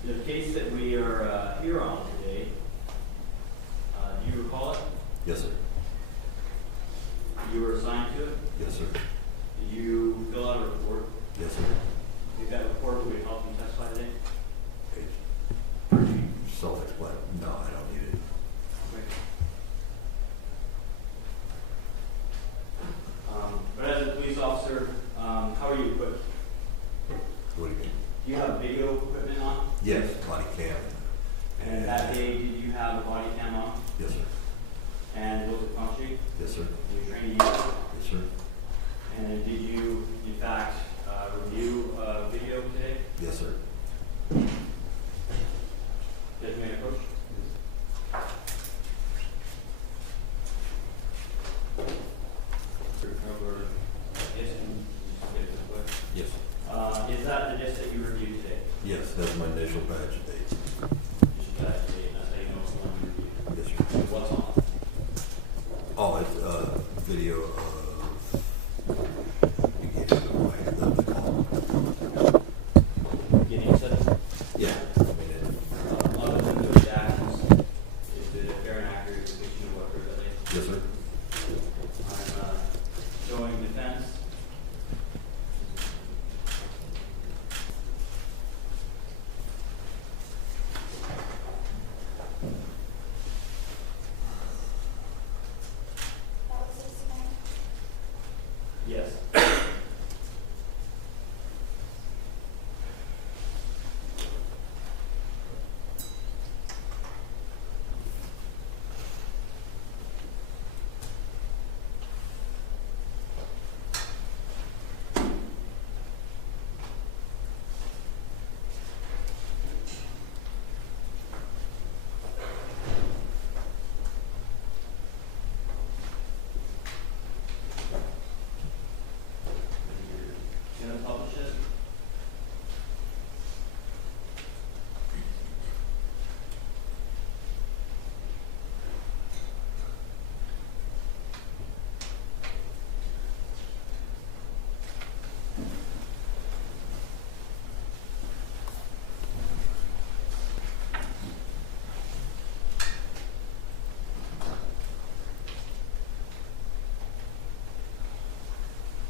The case that we are here on today, do you recall it? Yes, sir. You were assigned to it? Yes, sir. Did you fill out a report? Yes, sir. If that report would help you testify today? It's pretty self-explanatory. No, I don't need it. But as a police officer, how are you equipped? What do you mean? Do you have video equipment on? Yes, body cam. And that day, did you have a body cam on? Yes, sir. And was it functioning? Yes, sir. You trained to use it? Yes, sir. And did you, in fact, review video today? Yes, sir. Judge May approach? Yes, and just get it this way. Yes. Is that the disc that you reviewed today? Yes, that's my initial badge date. Just that today, that's how you know it's one you reviewed. Yes, sir. What's on? Oh, it's a video of the call. Beginning setting? Yeah, I mean, Other than those actions, is it a fair and accurate depiction of what occurred that day? yes, sir. I'm showing defense. Yes. You gonna publish it?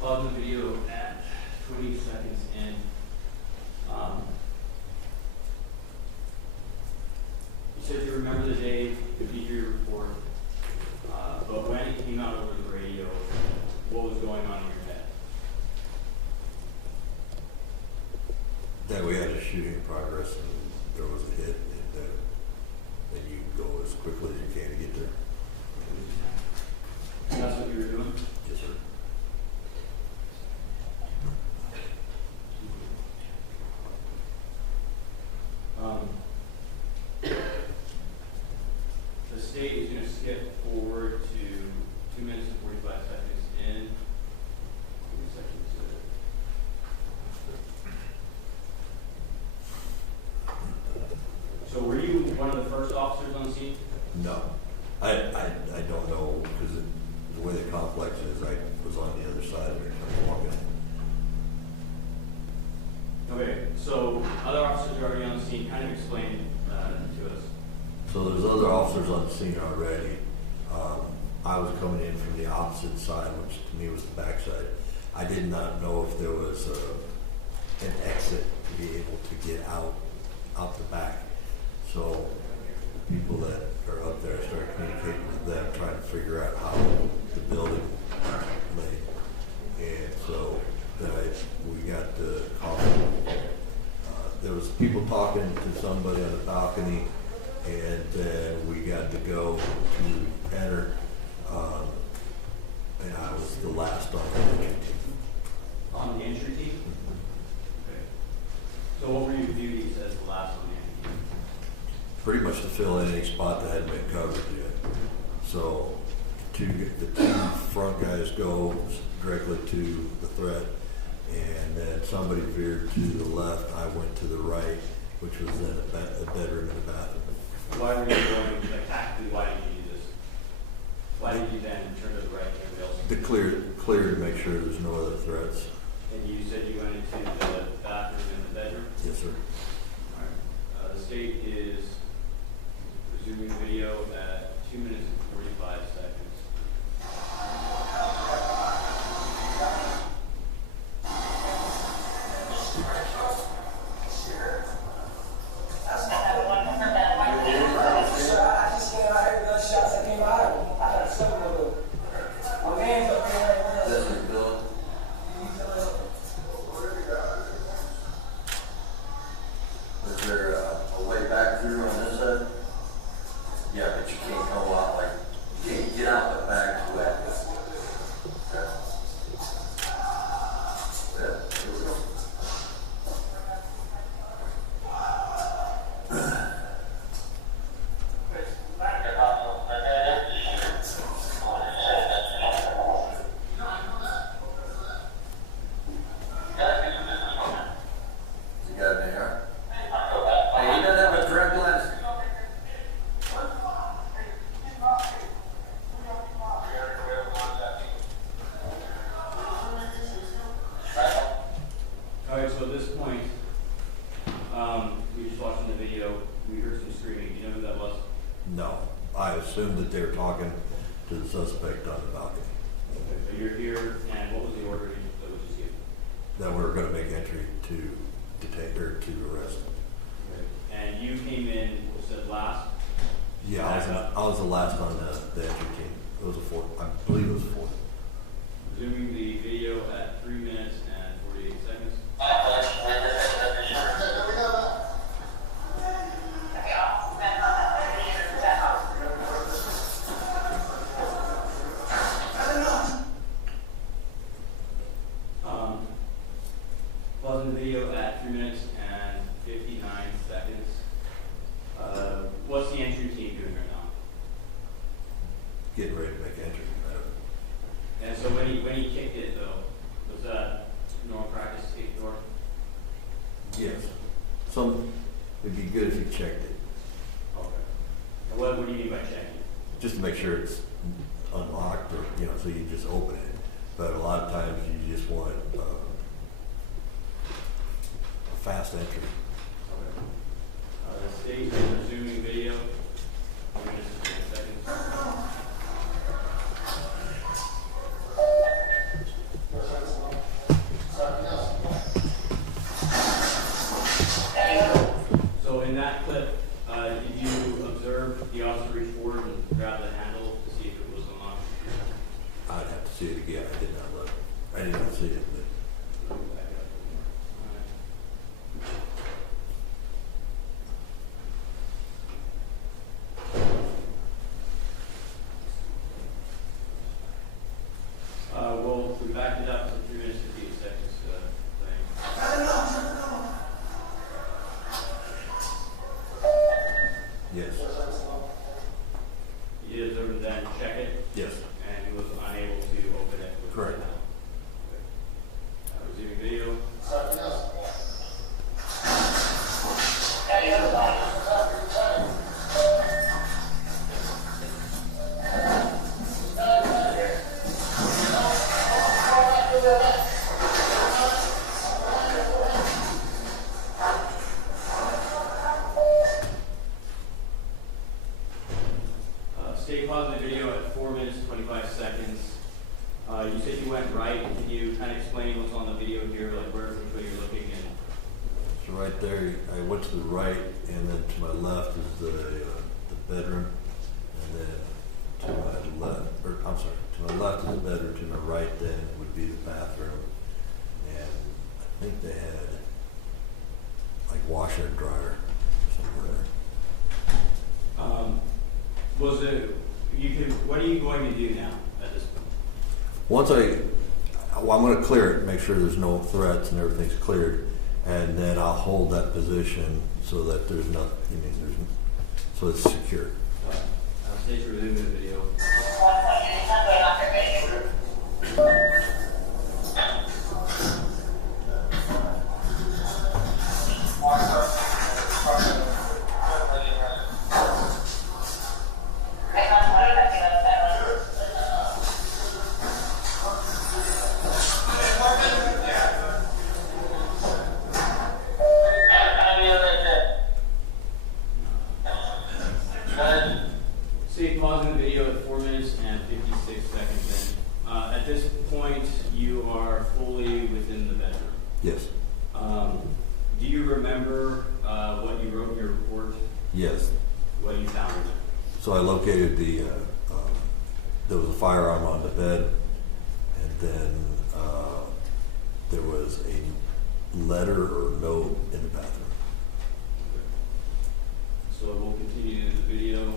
Pause the video at 20 seconds in. You said you remember the day, you did your report, but when it came out over the radio, what was going on in your head? That we had a shooting in progress and there was a hit and you go as quickly as you can to get there. That's what you were doing? Yes, sir. The state is going to skip forward to 2 minutes and 45 seconds in. 2 seconds. So were you one of the first officers on the scene? No, I don't know because the way the complex is, I was on the other side of it, kind of walking. Okay, so other officers are already on the scene. Kind of explain to us. So there's other officers on the scene already. I was coming in from the opposite side, which to me was the backside. I did not know if there was an exit to be able to get out the back. So the people that are up there, I started communicating with them, trying to figure out how the building lay. And so then we got the call. There was people talking to somebody on the balcony, and then we got to go to enter, and I was still the last on the entry team. On the entry team? Okay. So what were your duties as the last on the entry team? Pretty much to fill in any spot that hadn't been covered yet. So the two front guys go directly to the threat, and then somebody veered to the left. I went to the right, which was then a bedroom and a bathroom. Why were you going, like tactically, why did you do this? Why did you then turn to the right and everybody else? To clear to make sure there's no other threats. And you said you went into the bathroom and the bedroom? Yes, sir. All right. The state is resuming video at 2 minutes and 45 seconds. Is there a way back through on this side? Yeah, but you can't go out like, you can't get out the back way. Okay. Yeah, here we go. You got it in here? Hey, he doesn't have a direct lens. All right, so at this point, we were just watching the video, we heard some screaming. Do you know who that was? No, I assumed that they were talking to the suspect on the balcony, Okay, so you're here, and what was the order that was just given? that we were gonna make entry to detain, or to arrest. And you came in, was it last? Yeah, I was the last on the entry team. It was a fourth, I believe it was a fourth. Resuming the video at 3 minutes and 48 seconds. Pausing the video at 3 minutes and 59 seconds. What's the entry team doing right now? Getting ready to make entry. And so when he kicked it though, was that normal practice to kick the door? Yes. It'd be good if you checked it, Okay. And what do you mean by checking? just to make sure it's unlocked or, so you just open it. But a lot of times you just want a fast entry. Okay. The state is resuming video. 3 minutes and 10 seconds. So in that clip, did you observe the officer reach forward and grab the handle to see if it was unlocked? I'd have to see it again. I did not look. I did not see it, but Well, we backed it up to 3 minutes 58 seconds. yes. You did observe and then check it, Yes. and he was unable to open it. With Correct. the handle. Okay. Resuming video. Stay pausing the video at 4 minutes 25 seconds. You said you went right. Can you kind of explain what's on the video here, like which way you're looking? And So right there, I went to the right, and then to my left is the bedroom, and then to my left, to my left is the bedroom, to my right then would be the bathroom, and I think they had like washer and dryer somewhere there. was it? What are you going to do now at this point? I'm going to clear it, make sure there's no threats and everything's cleared, and then I'll hold that position so that there's not, so it's secure. Stage resume the video. Stay pausing the video at 4 minutes and 56 seconds in. At this point, you are fully within the bedroom. Yes. Do you remember what you wrote in your report? Yes. What you found in there? So I located there was a firearm on the bed, and then there was a letter or note in the bathroom. So we'll continue the video.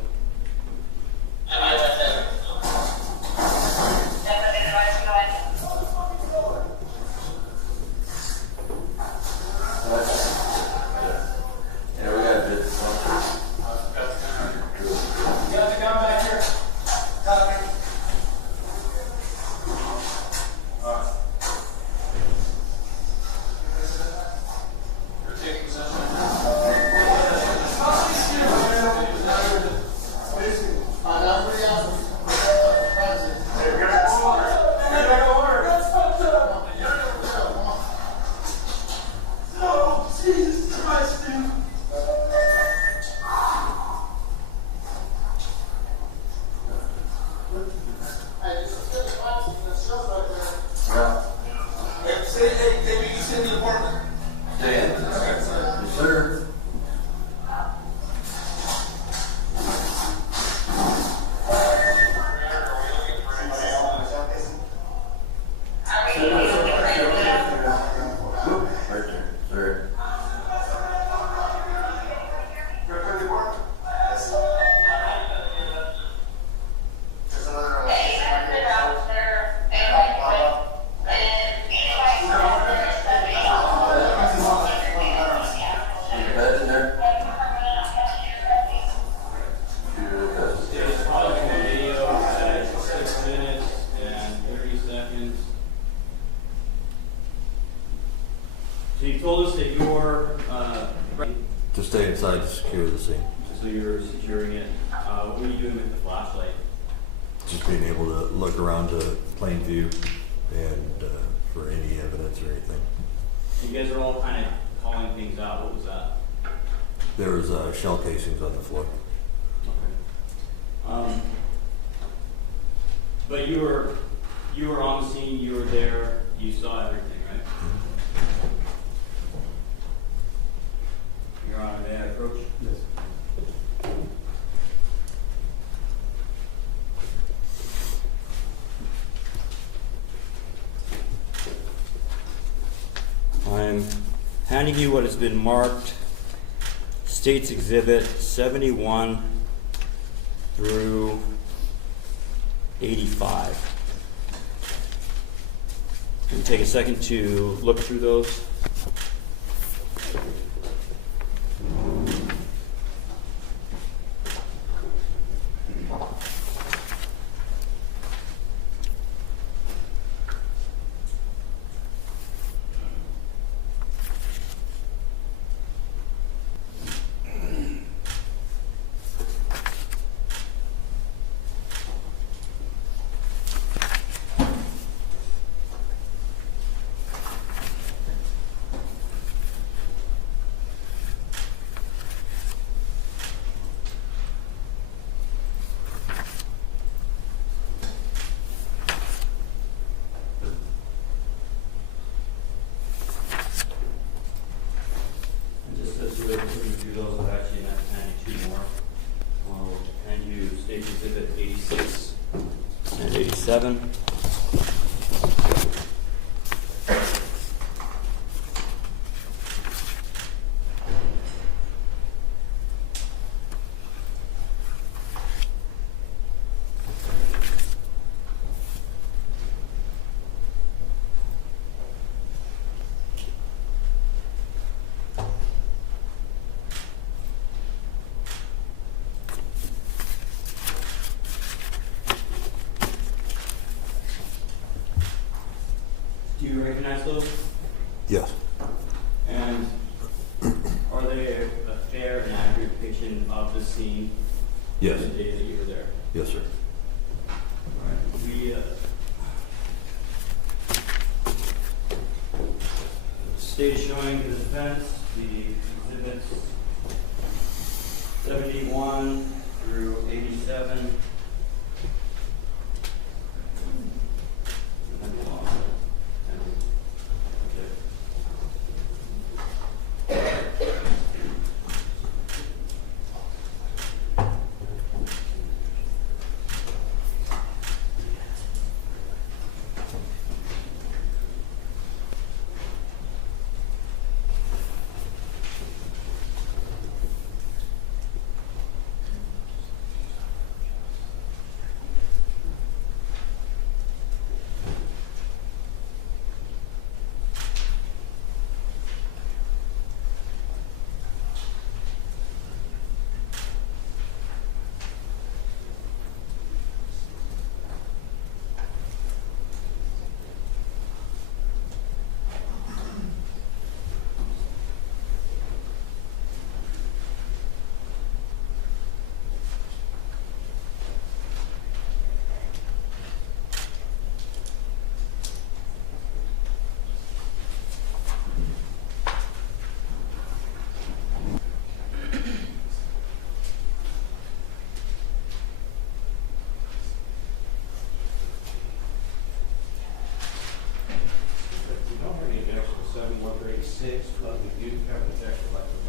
So you told us that you're To stay inside to secure the scene. so you're securing it. What were you doing with the flashlight? Just being able to look around to plain view and for any evidence or anything. You guys are all kind of calling things out. What was that? There was shell casings on the floor. Okay. But you were on the scene. You were there. You saw everything, right? Your Honor, may I approach? Yes. I'm handing you what has been marked States Exhibit 71 through 85. Can you take a second to look through those? Those will actually have to hand you two more. I'll hand you State Exhibit 86 and 87. Do you recognize those? Yes. And are they a fair and accurate depiction of the scene? Yes. The day that you were there? Yes, sir. We, stage showing the defense, the exhibits 71 through 87. We don't have any objection to 7136, but we do have an objection like the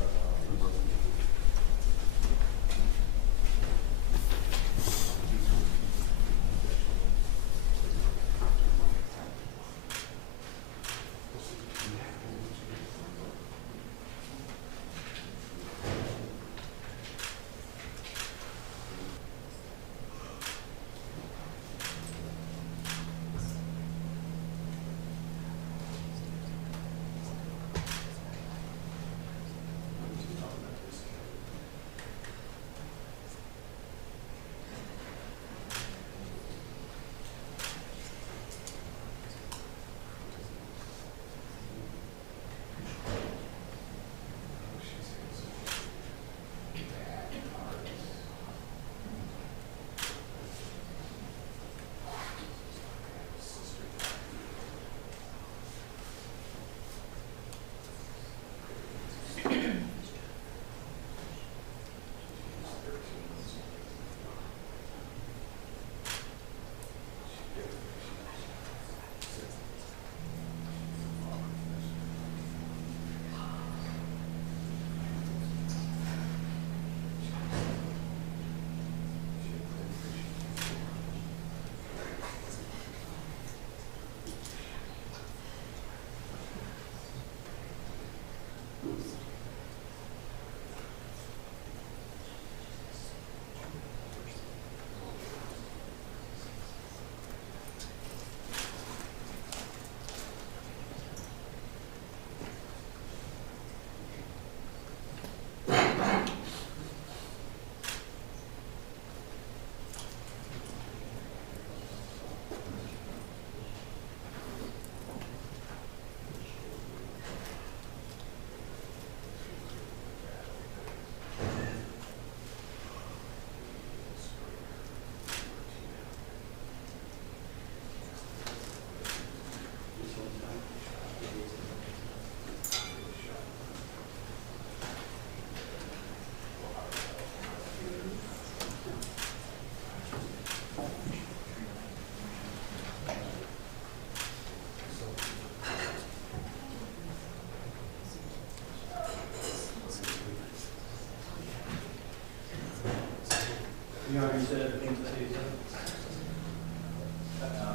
You understood things that you said?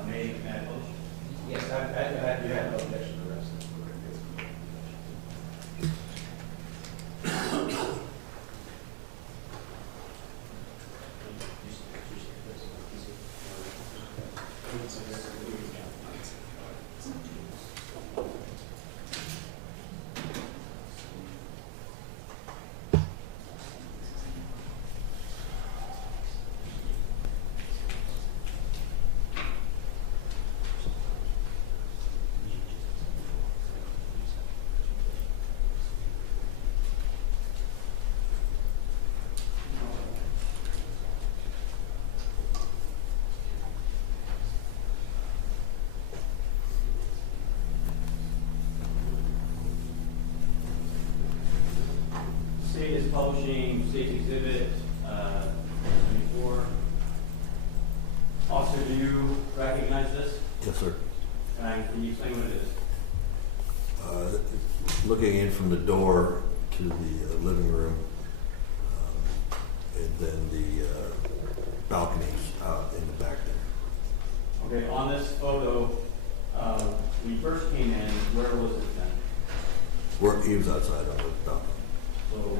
May add motion? Yes, I do have no objection to the rest. Publishing State's Exhibit 74. Officer, do you recognize this? Yes, sir. Can you explain what it is? Looking in from the door to the living room, and then the balconies out in the back there. Okay, on this photo, when you first came in, where was it then? Where he was outside on the balcony. So,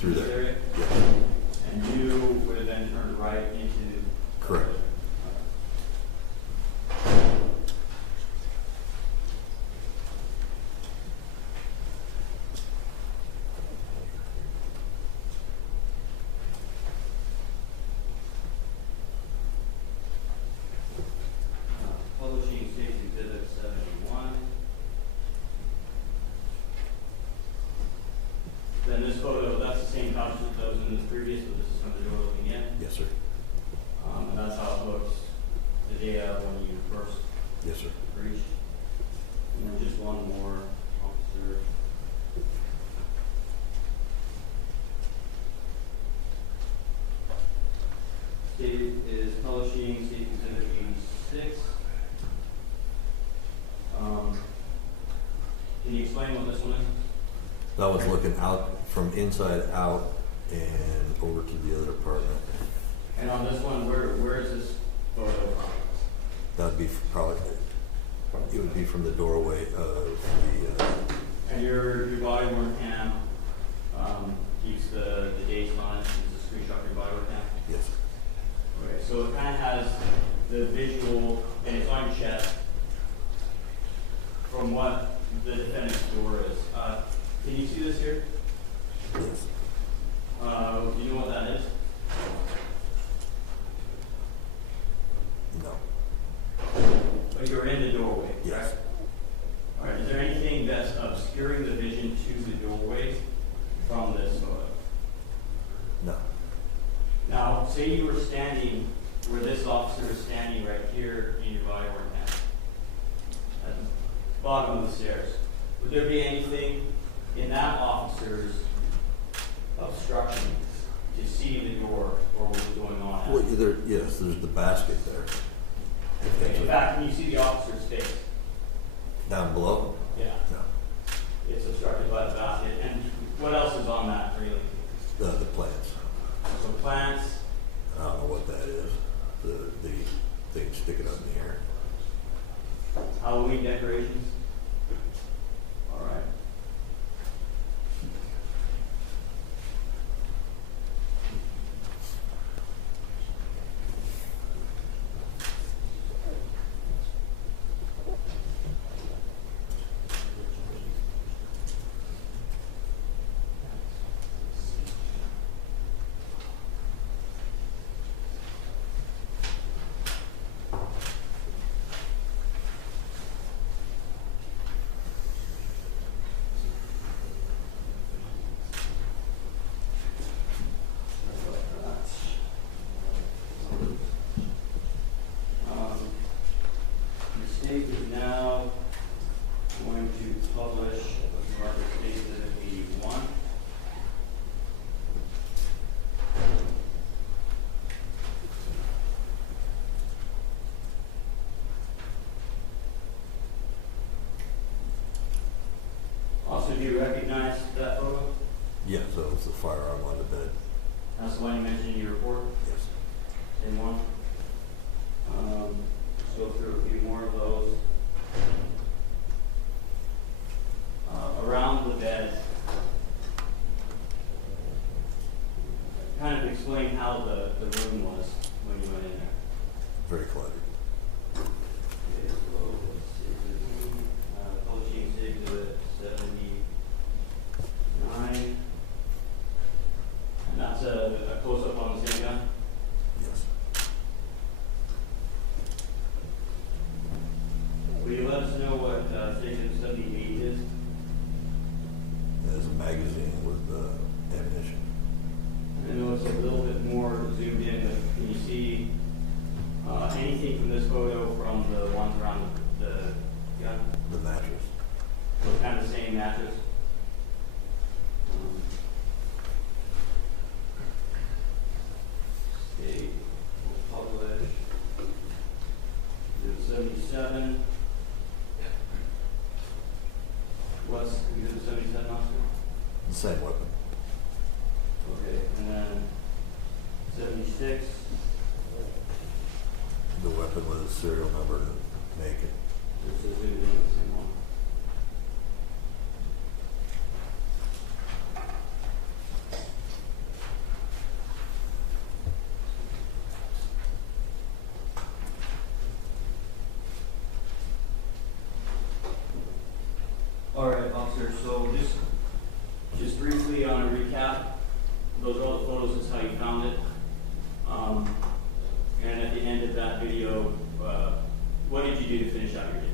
Through this there. area? Yes. And you would have then turned right into? Correct. Publishing State's Exhibit 71. Then this photo, that's the same house that was in the previous, but this is from the door looking in. Yes, sir. And that's how it looks the day of when you first Yes, sir. reached. And then just one more, officer. State is publishing State Exhibit 86. Can you explain what this one is? That was looking out from inside out and over to the other apartment. And on this one, where is this photo from? That'd be probably, it would be from the doorway of the, And your body worn cam keeps the dates on it. It's a screenshot of your body worn cam. yes, sir. Okay, so it kind of has the visual, and it's on your chest from what the defendant's door is. Can you see this here? Yes. Do you know what that is? No. Oh, you're in the doorway. Yes. All right. Is there anything that's obscuring the vision to the doorway from this photo? No. Now, say you were standing where this officer is standing right here in your body worn cam, at the bottom of the stairs. Would there be anything in that officer's obstruction to see the door or what's going on? Well, yes, there's the basket there. Okay, in fact, can you see the officer's face? Down below? Yeah, No. it's obstructed by the basket. And what else is on that, really? The plants. So plants, I don't know what that is. The thing sticking up in the air. Halloween decorations. All right. The state is now going to publish the market state exhibit 81. Also, do you recognize that photo? Yes, that was the firearm on the bed. That's the one you mentioned in your report? Yes. Same one? Let's go through a few more of those. Around the bed, kind of explain how the room was when you went in there. Very cluttered. Okay, so let's see, publishing exhibit 79. And that's a close-up on the same gun? Yes. Will you let us know what station 78 is? There's a magazine with ammunition. I know it's a little bit more zoomed in, but can you see anything from this photo from the ones around the gun? The mattress. So kind of the same mattress? The same weapon. Okay, and then 76. The weapon with a serial number to make it. This is the same one. All right, officer, so just briefly on a recap, those are all the photos, that's how you found it. And at the end of that video, what did you do to finish out your day?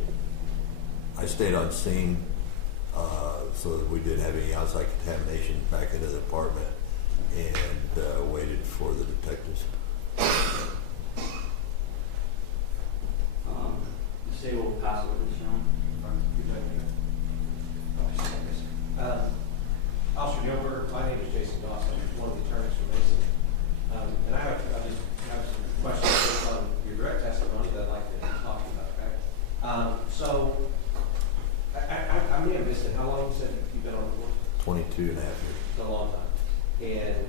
I stayed on scene so that we didn't have any outside contamination back into the apartment and waited for the detectives. Say we'll pass over to Sean. Officer Gilbert, my name is Jason Dawson, I'm one of the attorneys for Mason. And I just have some questions based on your direct testimony that I'd like to talk to you about, okay? So, I may have missed it. How long you said you've been on the board? 22 and a half years. It's a long time. And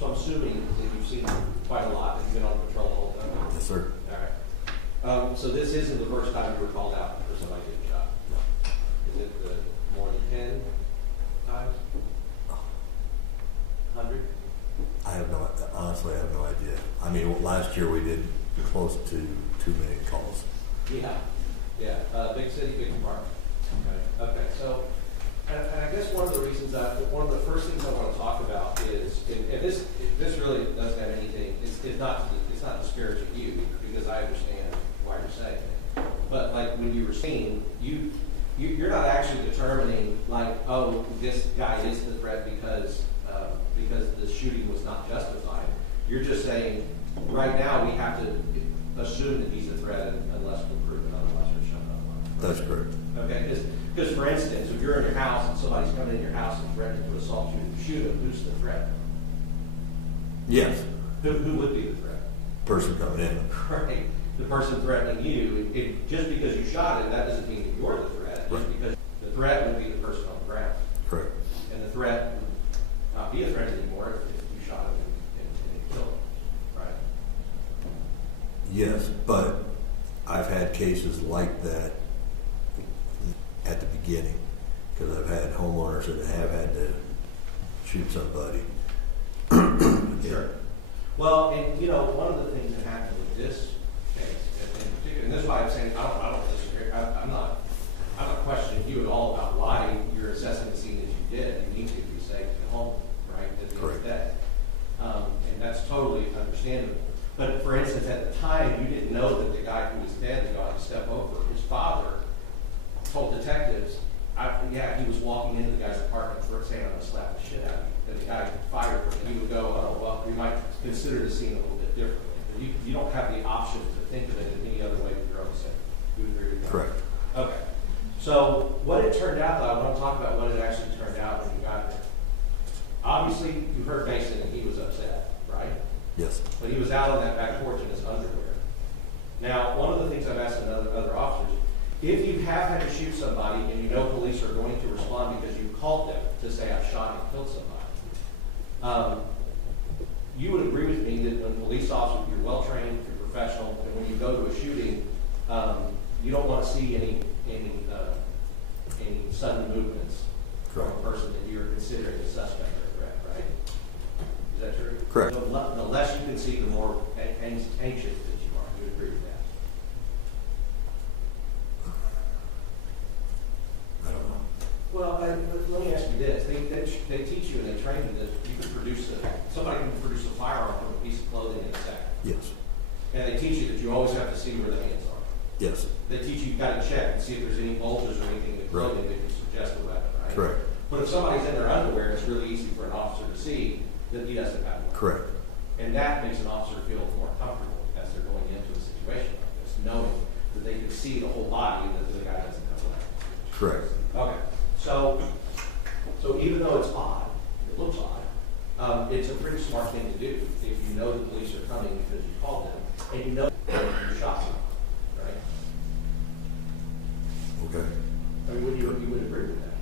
so I'm assuming that you've seen quite a lot, that you've been on patrol the whole time? Yes, sir. All right. So this isn't the first time you were called out for somebody getting shot? No. Is it more than 10 times? 100? Honestly, I have no idea. I mean, last year we did close to 2 million calls. Yeah. Yeah. Big city, big department. Okay. So, and I guess one of the reasons one of the first things I want to talk about is, and this really doesn't have anything. It's not to disparage you, because I understand why you're saying it. But like when you were saying, you're not actually determining like, oh, this guy is the threat because the shooting was not justified. You're just saying right now we have to assume that he's a threat unless we're proven otherwise or shown otherwise. That's correct. Okay, because for instance, if you're in your house and somebody's coming in your house and threatening to assault you and shoot him, who's the threat? Yes. Who would be the threat? Person coming in. Right. The person threatening you, just because you shot him, that doesn't mean that you're the threat. Just Right. because the threat would be the person on the ground. Correct. And the threat would not be a threat anymore if you shot him and killed him. Right? Yes, but I've had cases like that at the beginning, because I've had homeowners that have had to shoot somebody. Sure. Well, and you know, one of the things that happened with this case, in particular, and this is why I'm saying I don't disagree. I'm not questioning you at all about why you're assessing the scene as you did. You need to be safe at home, right? At the end of the day. And that's totally understandable. But for instance, at the time, you didn't know that the guy who was dead had gone to step over. His father told detectives, he was walking into the guy's apartment for saying, I'm going to slap the shit out of you. And the guy fired him, and he would go, oh, well, we might consider the scene a little bit differently. But you don't have the option to think of it in any other way than your own safety. You would agree with that? Correct. Okay. So what it turned out, though, I want to talk about what it actually turned out when you got there. Obviously, you heard Mason, and he was upset, right? Yes. But he was out on that back porch in his underwear. Now, one of the things I've asked other officers, if you have had to shoot somebody and you know police are going to respond because you called them to say, I've shot and killed somebody, you would agree with me that when police officers, you're well-trained, you're professional, and when you go to a shooting, you don't want to see any sudden movements from a person that you're considering a suspect or a threat, right? Is that true? Correct. So the less you can see, the more anxious that you are. You agree with that? I don't know. Well, let me ask you this. They teach you and they train you that you can somebody can produce a firearm from a piece of clothing in a second. Yes. And they teach you that you always have to see where the hands are. Yes. They teach you got to check and see if there's any bulges or anything in the clothing that can suggest a weapon, right? Correct. But if somebody's in their underwear, it's really easy for an officer to see that he doesn't have one. Correct. And that makes an officer feel more comfortable as they're going into a situation like this, knowing that they can see the whole body and that the guy doesn't have a weapon. Correct. Okay. So even though it's odd, it looks odd, it's a pretty smart thing to do if you know the police are coming because you called them and you know you shot someone, right? Okay. I mean, you would agree with that?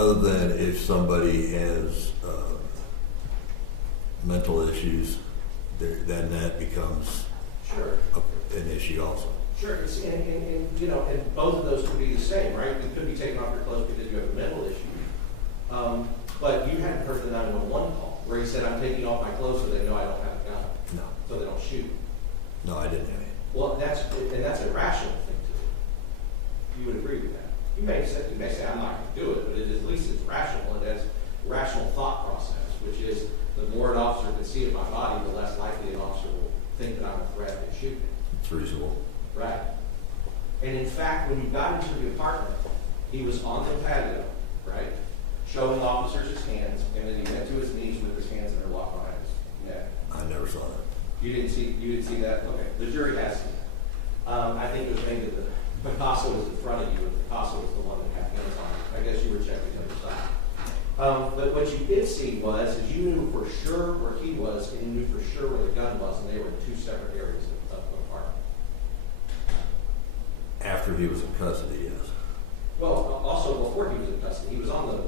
Other than if somebody has mental issues, then that becomes Sure. an issue also. Sure, it's, and, you know, and both of those could be the same, right? You could be taken off your clothes because you have a mental issue. But you hadn't heard the 911 call where he said, I'm taking off my clothes so they know I don't have a gun, No, so they don't shoot. no, I didn't have any. Well, that's a rational thing to do. You would agree with that. You may say I'm not going to do it, but at least it's rational, and that's rational thought process, which is the more an officer can see of my body, the less likely an officer will think that I'm a threat and shoot me. It's reasonable. Right. And in fact, when you got into the apartment, he was on the patio, right, showing officers his hands, and then he went to his knees with his hands that are locked behind his neck. I never saw that. You didn't see that? Okay. The jury has seen it. I think it was maybe that Picasso was in front of you, and Picasso was the one that had hands on it. I guess you were checking the other side. But what you did see is you knew for sure where he was, and you knew for sure where the gun was, and they were in two separate areas of the apartment. After he was in custody, yes. Well, also before he was in custody, he was on the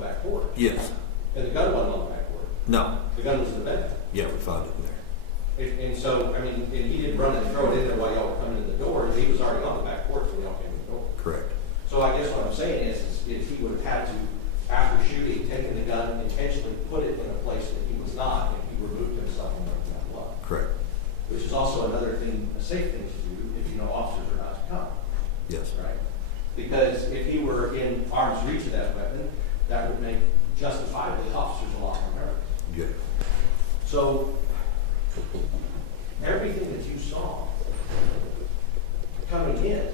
back porch, Yes. and the gun wasn't on the back porch. No. The gun was in the bed. Yeah, we found it in there. And so, I mean, and he didn't run and throw it in there while y'all were coming in the door. He was already on the back porch when y'all came in the door. Correct. So I guess what I'm saying is he would have had to, after shooting, taken the gun, intentionally put it in a place that he was not, and he removed himself from that blood. Correct. Which is also another thing, a safe thing to do if you know officers are not to come. Yes. Right? Because if he were in arm's reach of that weapon, that would make justifiably officers a lot more nervous. Good. So everything that you saw coming in,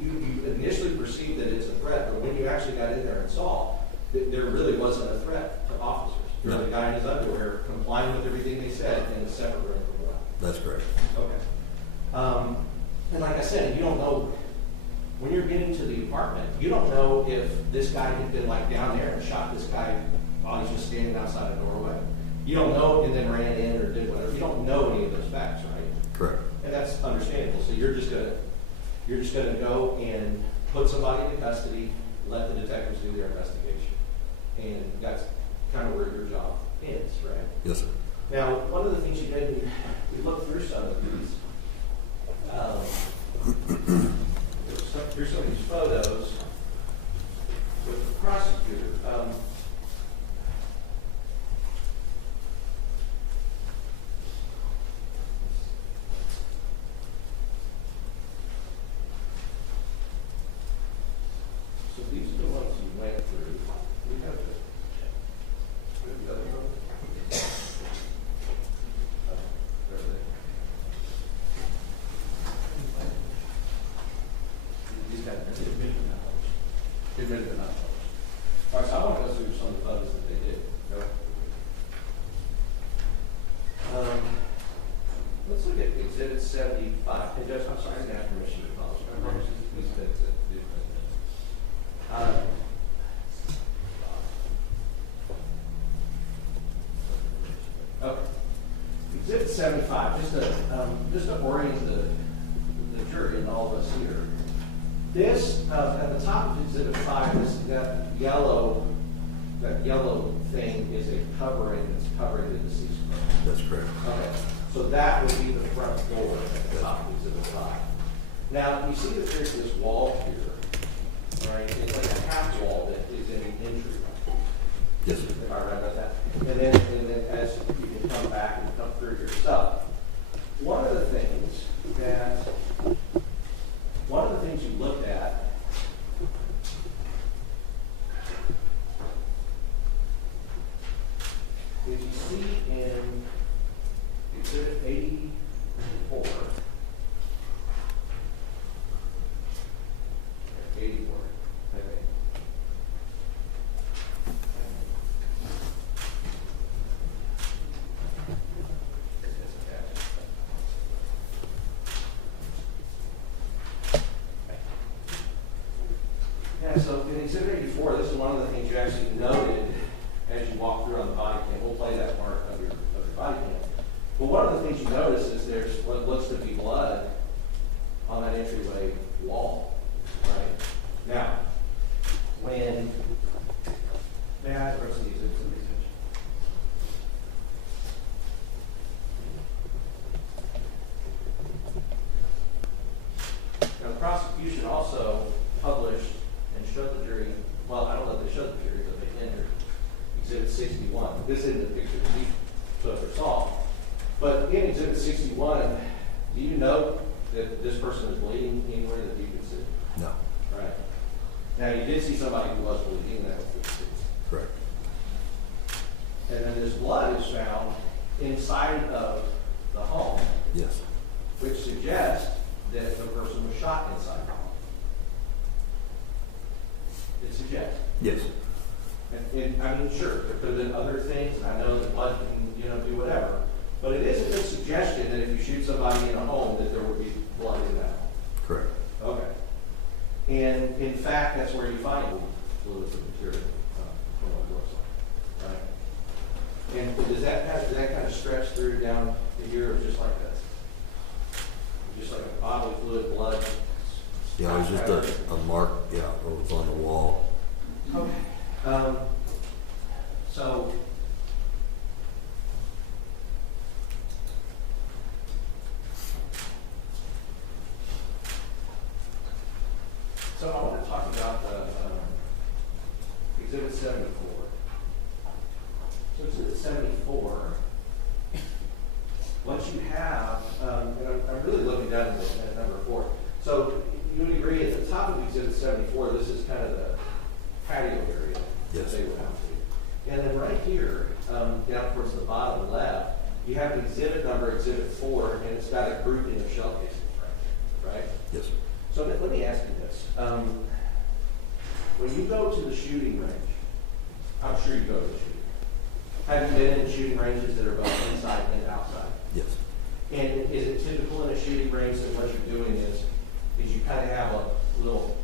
you initially perceived that it's a threat, but when you actually got in there and saw, there really wasn't a threat to officers. There was a guy in his underwear complying with everything they said in a separate room from the weapon. That's correct. Okay. And like I said, you don't know, when you're getting to the apartment, you don't know if this guy had been like down there and shot this guy while he's just standing outside a doorway. You don't know and then ran in or did whatever. You don't know any of those facts, right? Correct. And that's understandable. So you're just gonna go and put somebody into custody, let the detectives do their investigation. And that's kind of where your job ends, right? Yes, sir. Now, one of the things you did, we looked through some of these, through some of these photos with the prosecutor. So these are the ones you went through. We have the other one. There they are. These guys admitted they're not published. Admitted they're not published. All right, so I want to go through some of the photos that they did. Go. Let's look at Exhibit 75. Hey, Judge, I'm sorry, I'm going to have permission to publish. I promise you, please fix it. Okay. Exhibit 75, just to orient the jury and all of us here. This, at the top of Exhibit 5, that yellow thing is a covering that's covering the deceased person. That's correct. Okay, so that would be the front door at the top of Exhibit 5. Now, you see that there's this wall here, right? It's like a half wall that is in the entryway. Yes, sir. If I remember that. And then as you can come back and come through yourself. One of the things you looked at is you see in Exhibit 84, 84, I think. Yeah, so in Exhibit 84, this is one of the things you actually noted as you walk through on the body cam. We'll play that part of your body cam. But one of the things you notice is there's what looks to be blood on that entryway wall, right? Now, when prosecution also published and showed the jury, well, I don't know if they showed the jury, but they entered Exhibit 61. This isn't the picture that you took or saw. But in Exhibit 61, do you know that this person is bleeding anywhere that you can see? No. Right. Now, you did see somebody who was bleeding, that was good to see. Correct. And then this blood is found inside of the home, Yes. which suggests that the person was shot inside the home. It suggests. Yes. And I mean, sure, there could have been other things, and I know that blood can, do whatever, but it is a good suggestion that if you shoot somebody in a home, that there would be blood in that home. Correct. Okay. And in fact, that's where you find fluids of material from what it looks like, right? And does that kind of stretch through down to here, or just like this? Just like a bodily fluid, blood? Yeah, it was just a mark, yeah, it was on the wall. Okay. So I want to talk about the Exhibit 74. So Exhibit 74, what you have, and I'm really looking down at number 4. So you would agree at the top of Exhibit 74, this is kind of the patio area that Yes. they would have to. And then right here, down towards the bottom left, you have an exhibit number, Exhibit 4, and it's got a grouping of shell casings right here, right? Yes, sir. So let me ask you this. When you go to the shooting range, I'm sure you go to the shooting range. Have you been in shooting ranges that are both inside and outside? Yes. And is it typical in a shooting range that what you're doing is you kind of have a little,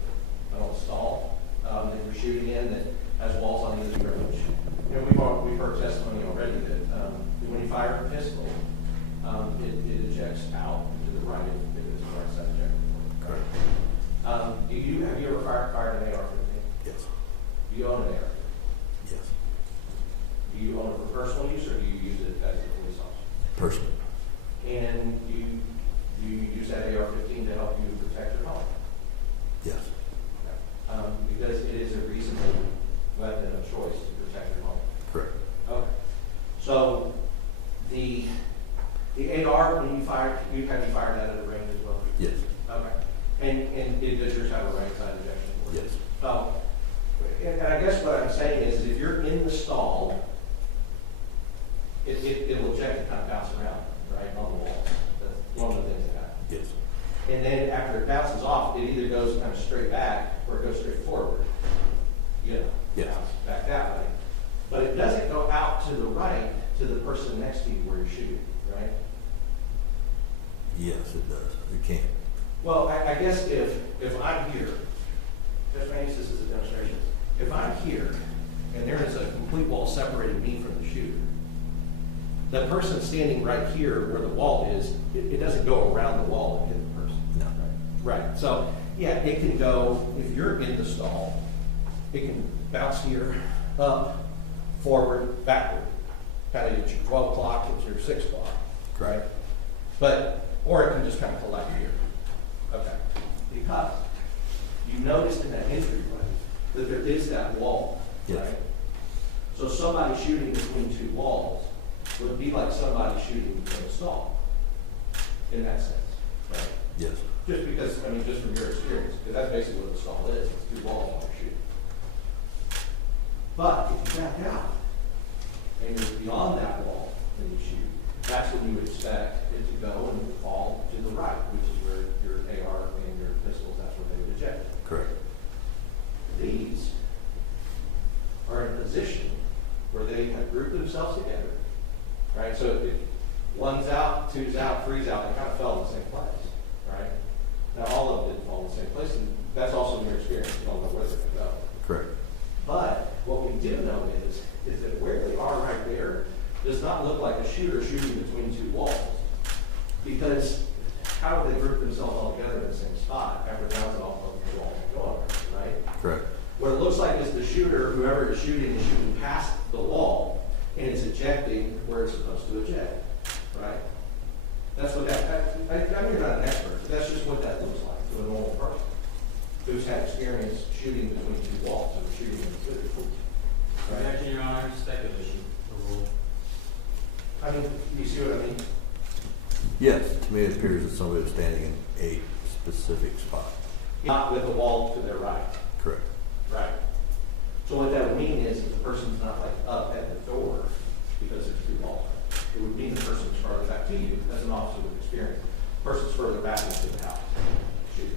stall that you're shooting in that has walls on either range? And we've heard testimony already that when you fire a pistol, it ejects out to the right if it is the right side ejector. Correct. Have you ever fired an AR-15? Yes. Do you own an AR? Yes. Do you own it for personal use, or do you use it as a police officer? Personal. And you use that AR-15 to help you protect your home? Yes. Because it is a reasonable weapon of choice to protect your home. Correct. Okay. So the AR, when you fired, have you fired that at a range as well? Yes. Okay. And does yours have a right side ejection port? Yes. Oh, and I guess what I'm saying is if you're in the stall, it will eject and kind of bounce around, right, on the wall. That's one of the things that happens. Yes. And then after it bounces off, it either goes kind of straight back or it goes straight forward. Yes. Bounce back that way. But it doesn't go out to the right to the person next to you where you're shooting, right? Yes, it does. It can. Well, I guess if I'm here, Judge Mays, this is a demonstration. If I'm here and there is a complete wall separating me from the shooter, the person standing right here where the wall is, it doesn't go around the wall and hit the person. No. Right. So, yeah, it can go, if you're in the stall, it can bounce here, up, forward, backward. Kind of at your 12 o'clock, it's your 6 o'clock, right? But, or it can just kind of collect here. Okay. Because you noticed in that entryway that there is that wall, Yes. right? So somebody shooting between two walls would be like somebody shooting in a stall, in that sense, right? Yes. Just because, just from your experience, because that's basically what a stall is, it's two walls while you're shooting. But if you back out, and you're beyond that wall when you shoot, that's when you would expect it to go and fall to the right, which is where your AR and your pistols, that's where they would eject. Correct. These are in a position where they have grouped themselves together, right? So if one's out, two's out, three's out, they kind of fell in the same place, right? Now, all of them didn't fall in the same place, and that's also your experience. You don't know where they're going to go. Correct. But what we do know is that where they are right there does not look like a shooter shooting between two walls. Because how do they group themselves all together in the same spot after bouncing off of the wall and going, right? Correct. What it looks like is the shooter, whoever is shooting past the wall, and it's ejecting where it's supposed to eject, right? That's what I mean, you're not an expert, but that's just what that looks like to a normal person. Yes, to me it appears that somebody was standing in a specific spot. Not with the wall to their right. Correct. Right. So what that would mean is if the person's not like up at the door because there's two walls, it would mean the person's further back to you, as an officer with experience. The person's further back into the house. Shoot.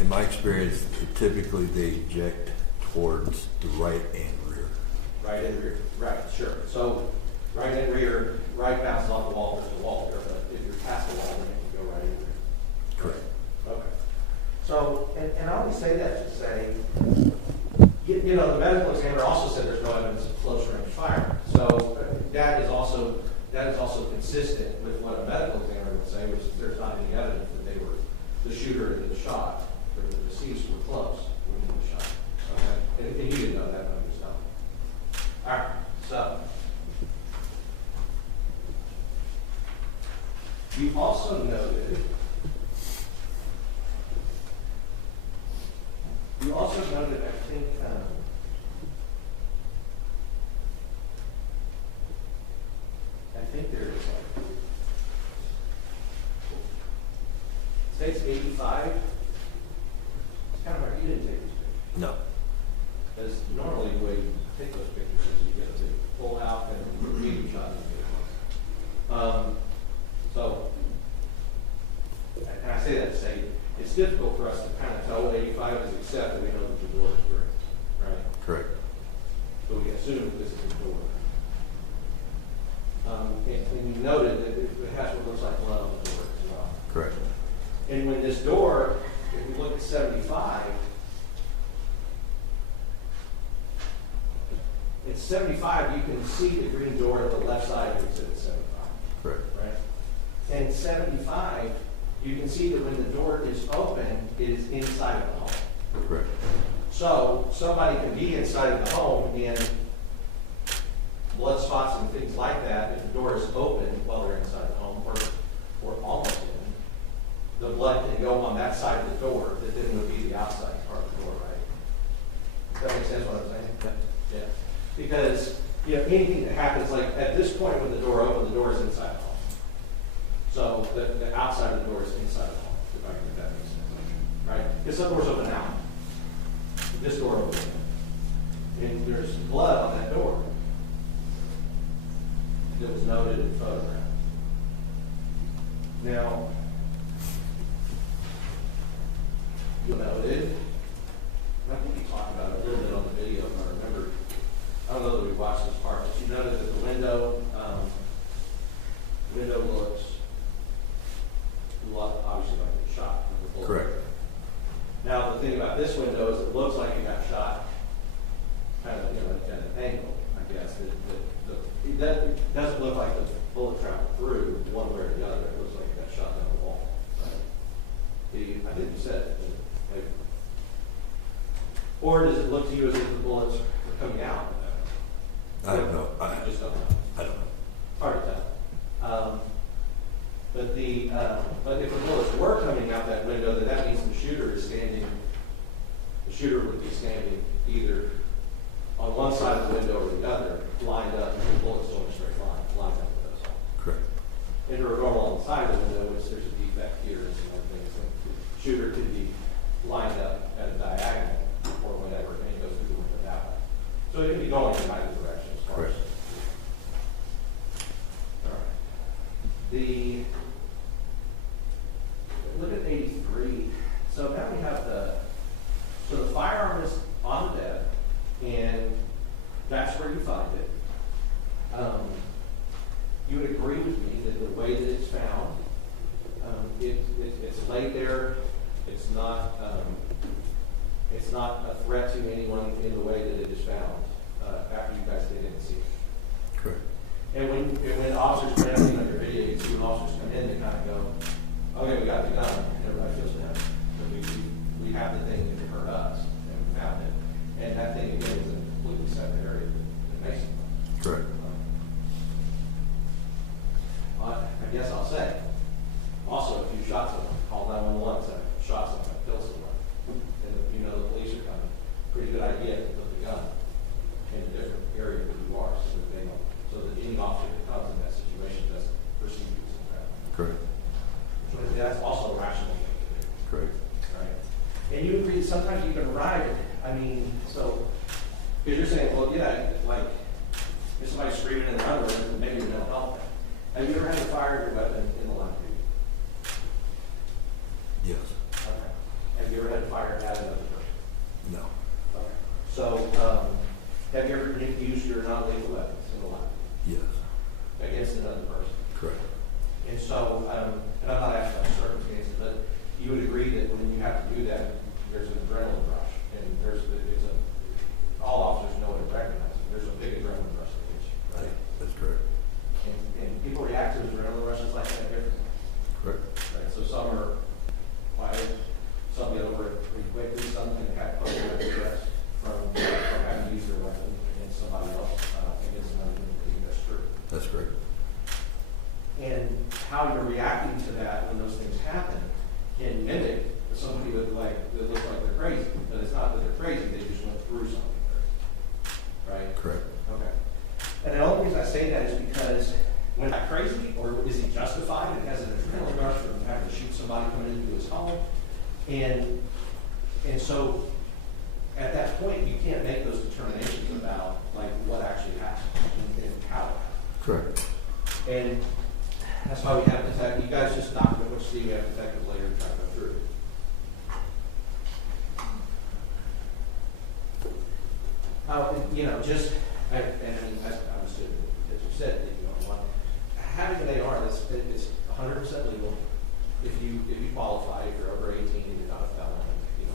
In my experience, typically they eject towards the right and rear. Right and rear. Right, sure. So right and rear, right bounces off the wall, there's a wall there, but if you're past the wall, then you can go right and rear. Correct. Okay. So, and I only say that to say, you know, the medical examiner also said there's no evidence of close range fire. So that is also consistent with what a medical examiner would say, which is there's not any evidence that they were, the shooter and the shot, or the deceased were close when he was shot. Okay? And you didn't know that, but I'm just telling you. All right, so. You also noted I think, there is like, state's 85. It's kind of hard, you didn't take these pictures. No. Because normally the way you take those pictures is you get to pull out and medium shot in the so, and I say that to say, it's difficult for us to kind of tell what 85 is, except that we know that the door is brick, right? Correct. So we assume that this is the door. And you noted that it has what looks like blood on the door as well. Correct. And when this door, if we look at 75, at 75 you can see the green door at the left side of exhibit 75. Correct. Right? And 75, you can see that when the door is open, it is inside of the home. Correct. So somebody can be inside of the home and blood spots and things like that, if the door is open while they're inside the home or almost in, the blood can go on that side of the door that then would be the outside part of the door, right? Does that make sense what I'm saying? Yeah. Because, you know, anything that happens, like at this point when the door opens, the door is inside the home. So the outside of the door is inside the home, if that makes sense. Right? Because some doors open out. This door opens in. And there's blood on that door that was noted in photograph. Now, you noted, I think you talked about it a little bit on the video, if I remember. I don't know that we watched this part, but you noted that the window looks obviously like it's shot. Correct. Now, the thing about this window is it looks like it got shot kind of, you know, at an angle, I guess. It doesn't look like the bullet traveled through one way or the other. It looks like it got shot down the wall. Right? I think you said it. Like, or does it look to you as if the bullets were coming out? I don't know. I just don't know. I don't know. Hard to tell. But if the bullets were coming out that window, then that means the shooter is standing. The shooter would be standing either on one side of the window or the other, lined up, and the bullets going a straight line, lined up with us all. Correct. And or normal on the side of the window, which there's a defect here and some other things. The shooter could be lined up at a diagonal or whatever, and it goes through the window that way. So it could be going in either direction as far as. Correct. All right. Look at 83. So now we have the firearm is on the bed, and that's where you find it. You would agree with me that the way that it's found, it's laid there. It's not a threat to anyone in the way that it is found after you guys get in and see it. Correct. And when officers come in on your video, you see when officers come in, they kind of go, okay, we got the gun, and everybody feels to have it. We have the thing that hurt us, and we found it. And that thing, again, is a completely separate area that Mason was. Correct. I guess I'll say, also, if you shot someone, call 911, say, shot someone, killed someone. And if you know the police are coming, pretty good idea to put the gun in a different area where you are, so that they don't, so that any officer that comes in that situation doesn't Correct. So that's also a rational thing to do. Correct. Right? And you agree, sometimes you can ride it, I mean, so, because you're saying, well, yeah, like, if somebody's screaming in the underwear, maybe you don't help them. Have you ever had to fire your weapon in the line of duty? Yes. Okay. Have you ever had to fire at another person? No. Okay. So, have you ever used your non-lethal weapons in the line Yes. against another person? Correct. And so, and I'm not asking about circumstances, but you would agree that when you have to do that, there's an adrenaline rush, and all officers know it and recognize it. There's a big adrenaline rush that hits you, right? That's correct. And people react to adrenaline rushes like that differently. Correct. Right? So some are quiet, some get over it pretty quickly, some can have post-traumatic stress from having to use their weapon against somebody else, against another human being. That's true. That's correct. And how you're reacting to that when those things happen can mimic somebody that looks like they're crazy, but it's not that they're crazy, they just went through something crazy. Right? Correct. Okay. And the only reason I say that is because when I'm crazy, or is he justified and has an adrenaline rush from having to shoot somebody coming into his home? And so at that point you can't make those determinations about like what actually happened and how it happened. Correct. And that's why we have detectives. You guys just document what you see. We have detectives later try to go through it. Just, I understood that you said that you don't want, having an AR, it's 100% legal. If you qualify, if you're over 18 and you're not a felon,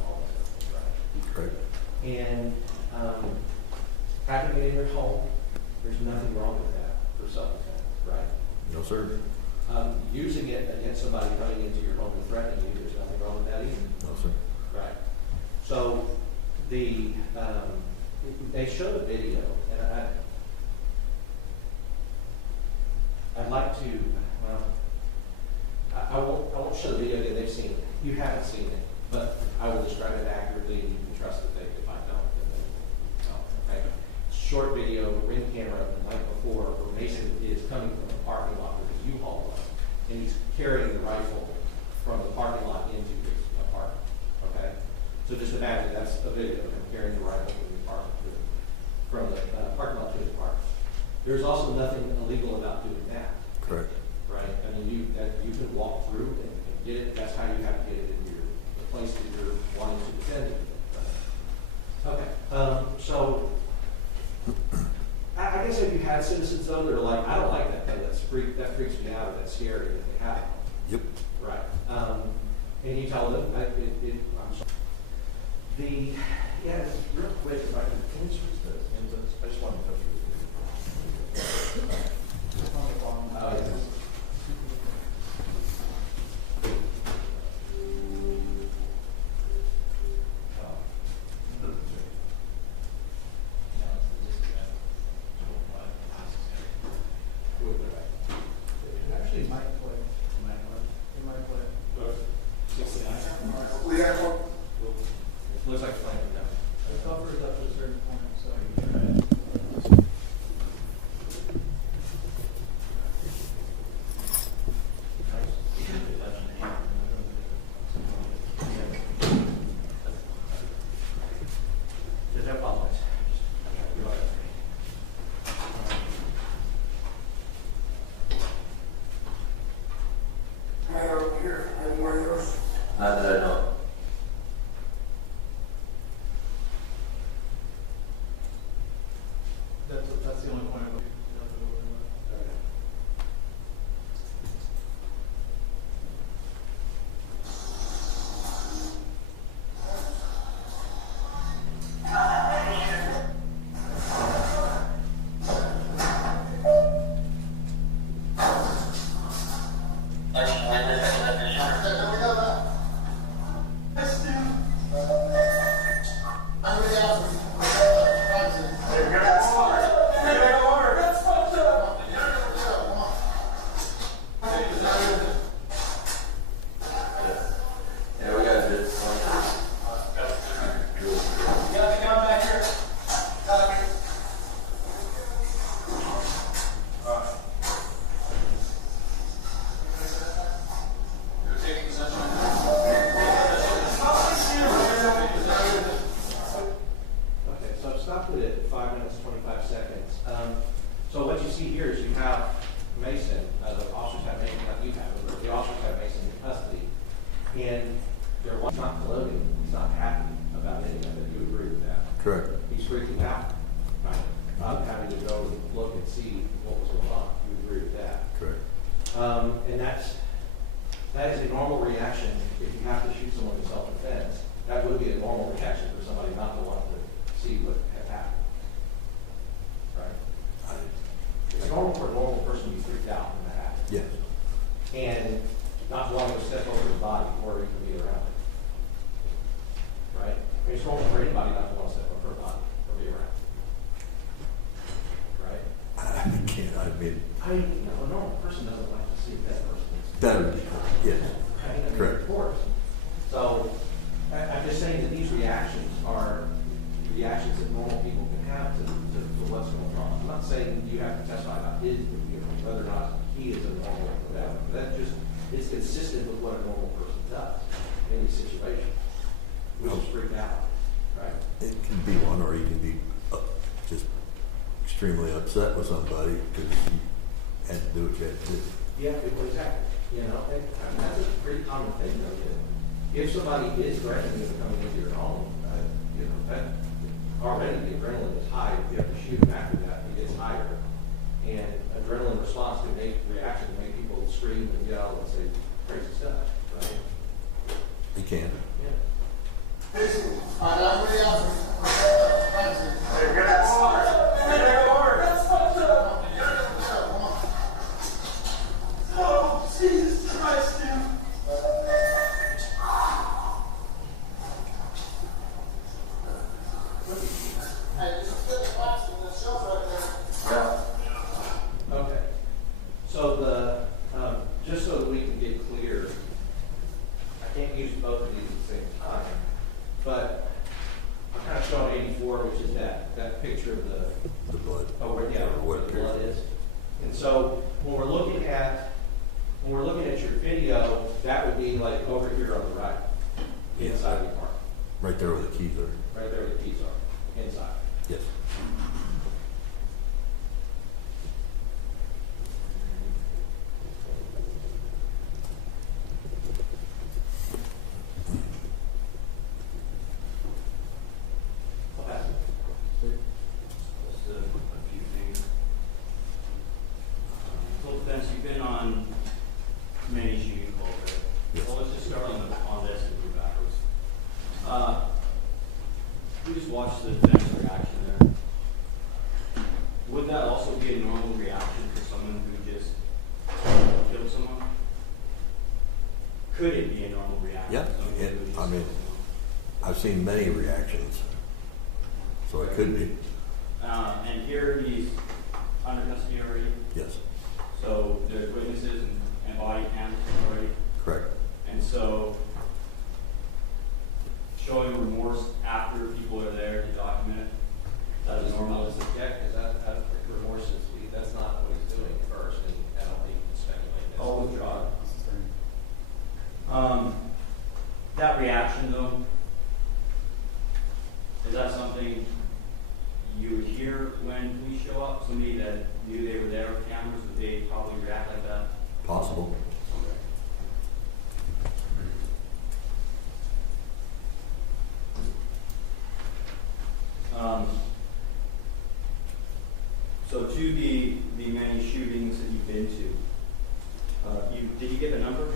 all that stuff, right? Correct. And having it in your home, there's nothing wrong with that for self-defense, right? No, sir. Using it against somebody coming into your home and threatening you, there's nothing wrong with that either. No, sir. Right. So they showed a video, and I'd like to. I won't show the video that they've seen it. You haven't seen it, but I will describe it accurately, and you can trust that if I don't, then they don't. Okay. Short video, ring camera the night before, where Mason is coming from the parking lot with his U-Haul was, and he's carrying the rifle from the parking lot into his apartment. Okay. So just imagine that's a video of him carrying the rifle from the apartment from the parking lot to his apartment. There's also nothing illegal about doing that. Correct. Right? I mean, you can walk through and get it. That's how you have to get it in the place that you're wanting to defend it. Right? Okay. So I guess if you had citizens though that are like, I don't like that thing. That freaks me out. Or that's scary that they have it. Yep. Right. And you tell them, I'm sorry. Real quick, if I can you switch this? I just want to go through this. Oh, yes. Actually, it might play. It might play. 69. Looks like it's playing now. The buffer is up to a certain point, so. Just apologize. That's the only point. And that is a normal reaction if you have to shoot someone in self-defense. That would be a normal reaction for somebody not to want to see what had happened. Right? It's normal for a normal person to be freaked out when that happens. Yes. And not to want to step over his body or even be around it. Right? I mean, it's normal for anybody not to want to step over her body or be around. Right? I can't, I mean, A normal person doesn't like to see that person. that would be, yes, Right? I mean, correct. Of course. So, I'm just saying that these reactions are reactions that normal people can have to what's going on. I'm not saying you have to testify about his, whether or not he is a normal or whatever. That just, it's consistent with what a normal person does in these situations, which is freak out, right? It can be one, or you can be just extremely upset with somebody because you had to do what you had to do. Yeah, exactly. You know, and that's a pretty common thing, though. If somebody is threatening you coming into your home, that already the adrenaline is high. If you have to shoot them after that, it gets higher. And adrenaline response can make reaction to make people scream and yell and say crazy stuff, right? You can. Yeah. Oh, Jesus Christ, dude. Okay. So just so that we can get clear, I can't use both of these at the same time, but I'm kind of showing 84, which is that picture of The blood. where the blood is. And so when we're looking at your video, that would be like over here on the right, inside the car, Right there where the keys are. right there where the keys are, inside. Yes. I'll pass it. Just a few things. Full defense, you've been on many shooting calls, right? Yes. Well, let's just start on this and move backwards. We just watched the defense reaction there. Would that also be a normal reaction for someone who just killed someone? Could it be a normal reaction? Yeah, for someone who just I mean, killed someone? I've seen many reactions, so it could be. And here he's under custody already, Yes, so there's witnesses and body cams already. correct. And so showing remorse after people are there to document it, that's normal. Subject, because that remorse is, that's not what he's doing first, and I don't think you can speculate. That's I'll withdraw it. That reaction though, is that something you would hear when police show up? Somebody that knew they were there with cameras, would they probably react like that? Possible. So to the many shootings that you've been to, did you get a number?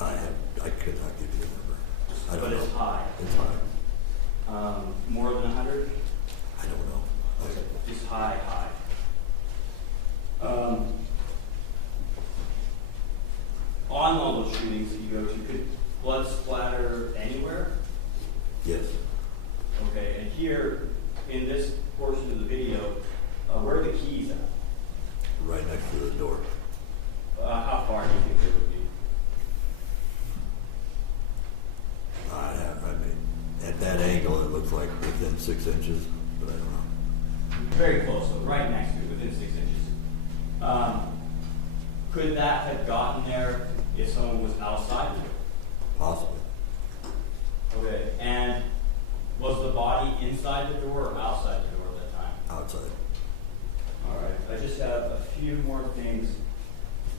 I could not give you a number. I don't But know. it's high. It's high. More than 100? I don't know. Just high. On all those shootings that you go to, could blood splatter anywhere? Yes. Okay, and here, in this portion of the video, where are the keys at? Right next to the door. How far do you think they would be? I mean, at that angle, it looks like within 6 inches, but I don't know. Very close, so right next to it, within 6 inches. Could that have gotten there if someone was outside the door? Possibly. Okay, and was the body inside the door or outside the door at that time? Outside. All right, I just have a few more things.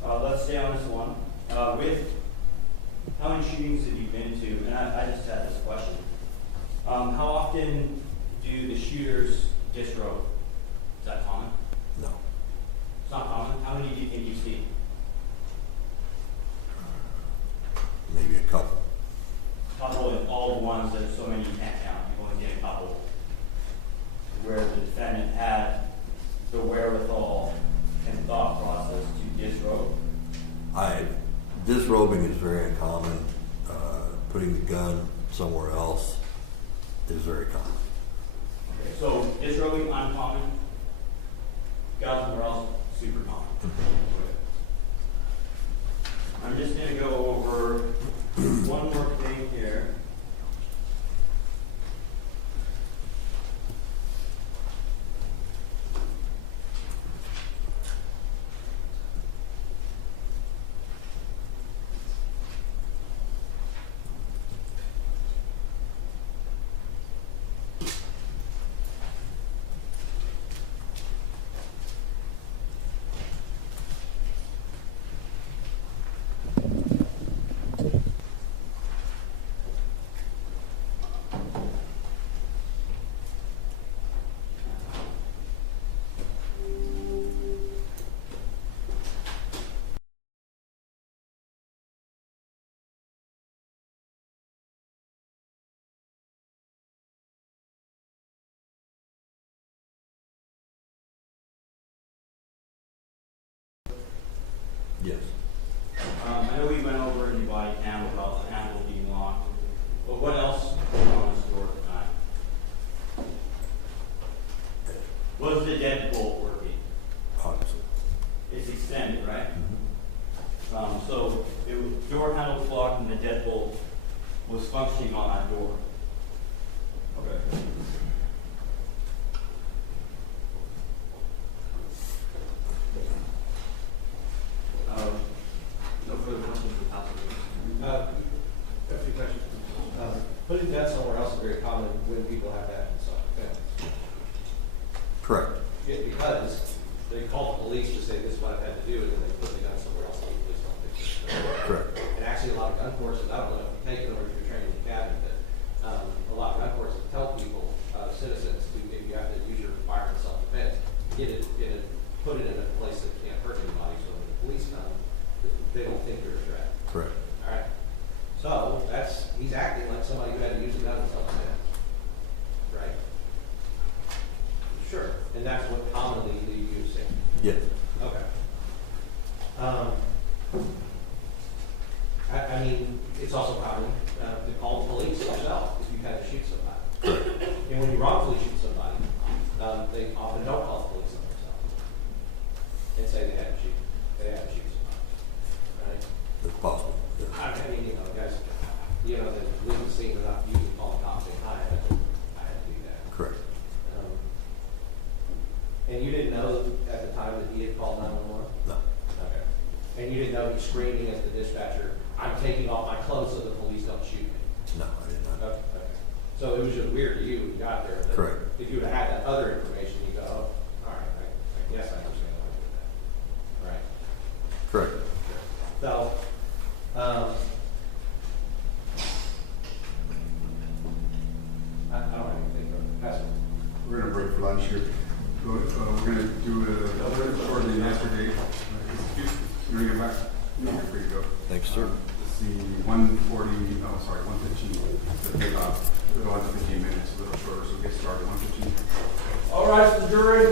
Let's stay on this one. With how many shootings have you been to? And I just had this question. How often do the shooters disrobe? Is that common? No. It's not common. How many do you think you've seen? Couple. Couple and all the ones that are so many you can't count, you only get a couple. Where the defendant had the wherewithal and thought process to disrobe. Disrobing is very uncommon. Putting the gun somewhere else is very common. Okay, so disrobing uncommon, got somewhere else super common. I'm just going to go over one more thing here. Yes. I know we went over in the body cam about the handle being locked, but what else was on the store at the time? Was the deadbolt working? Obviously. It's extended, right? So it was, door handle was locked and the deadbolt was functioning on that door. Okay. No further questions for counsel. A few questions. Putting that somewhere else is very common when people have that in self-defense. Correct. Because they call the police to say this is what I've had to do, and then they put the gun somewhere else and the police don't fix it. Correct. And actually, a lot of gun courses, I don't know if you take it or if you're training in the academy, but a lot of gun courses tell people, citizens, if you have to use your firearm in self-defense, put it in a place that can't hurt anybody, so when the police come, they don't think you're a threat. Correct. All right. So he's acting like somebody who had to use a gun in self-defense, right? Sure. And that's what commonly you use. Yes. Okay. I mean, it's also common to call the police yourself if you've had to shoot somebody. And when you wrongfully shoot somebody, they often don't call the police on themselves and say they had to shoot somebody. Right? It's possible. Yeah. I mean, guys, they leave the scene without you calling the cops saying, hi, I had to do that. Correct. And you didn't know at the time that he had called 911? No. Okay. And you didn't know he's screaming at the dispatcher, I'm taking off my clothes so the police don't shoot me? No, I did not. Okay. So it was just weird to you when you got there. But Correct. if you would have had that other information, you go, oh, all right, I guess I understand why I did that. All right. Correct. So, I don't have anything for Pastor. We're gonna break for lunch here. We're gonna do a short investigate. You ready to get back? No, you're free to go. Thanks, sir. Let's see, 1:15, the take off. We'll go on to 15 minutes, a little shorter, so get started, 1:15. All right, the jury.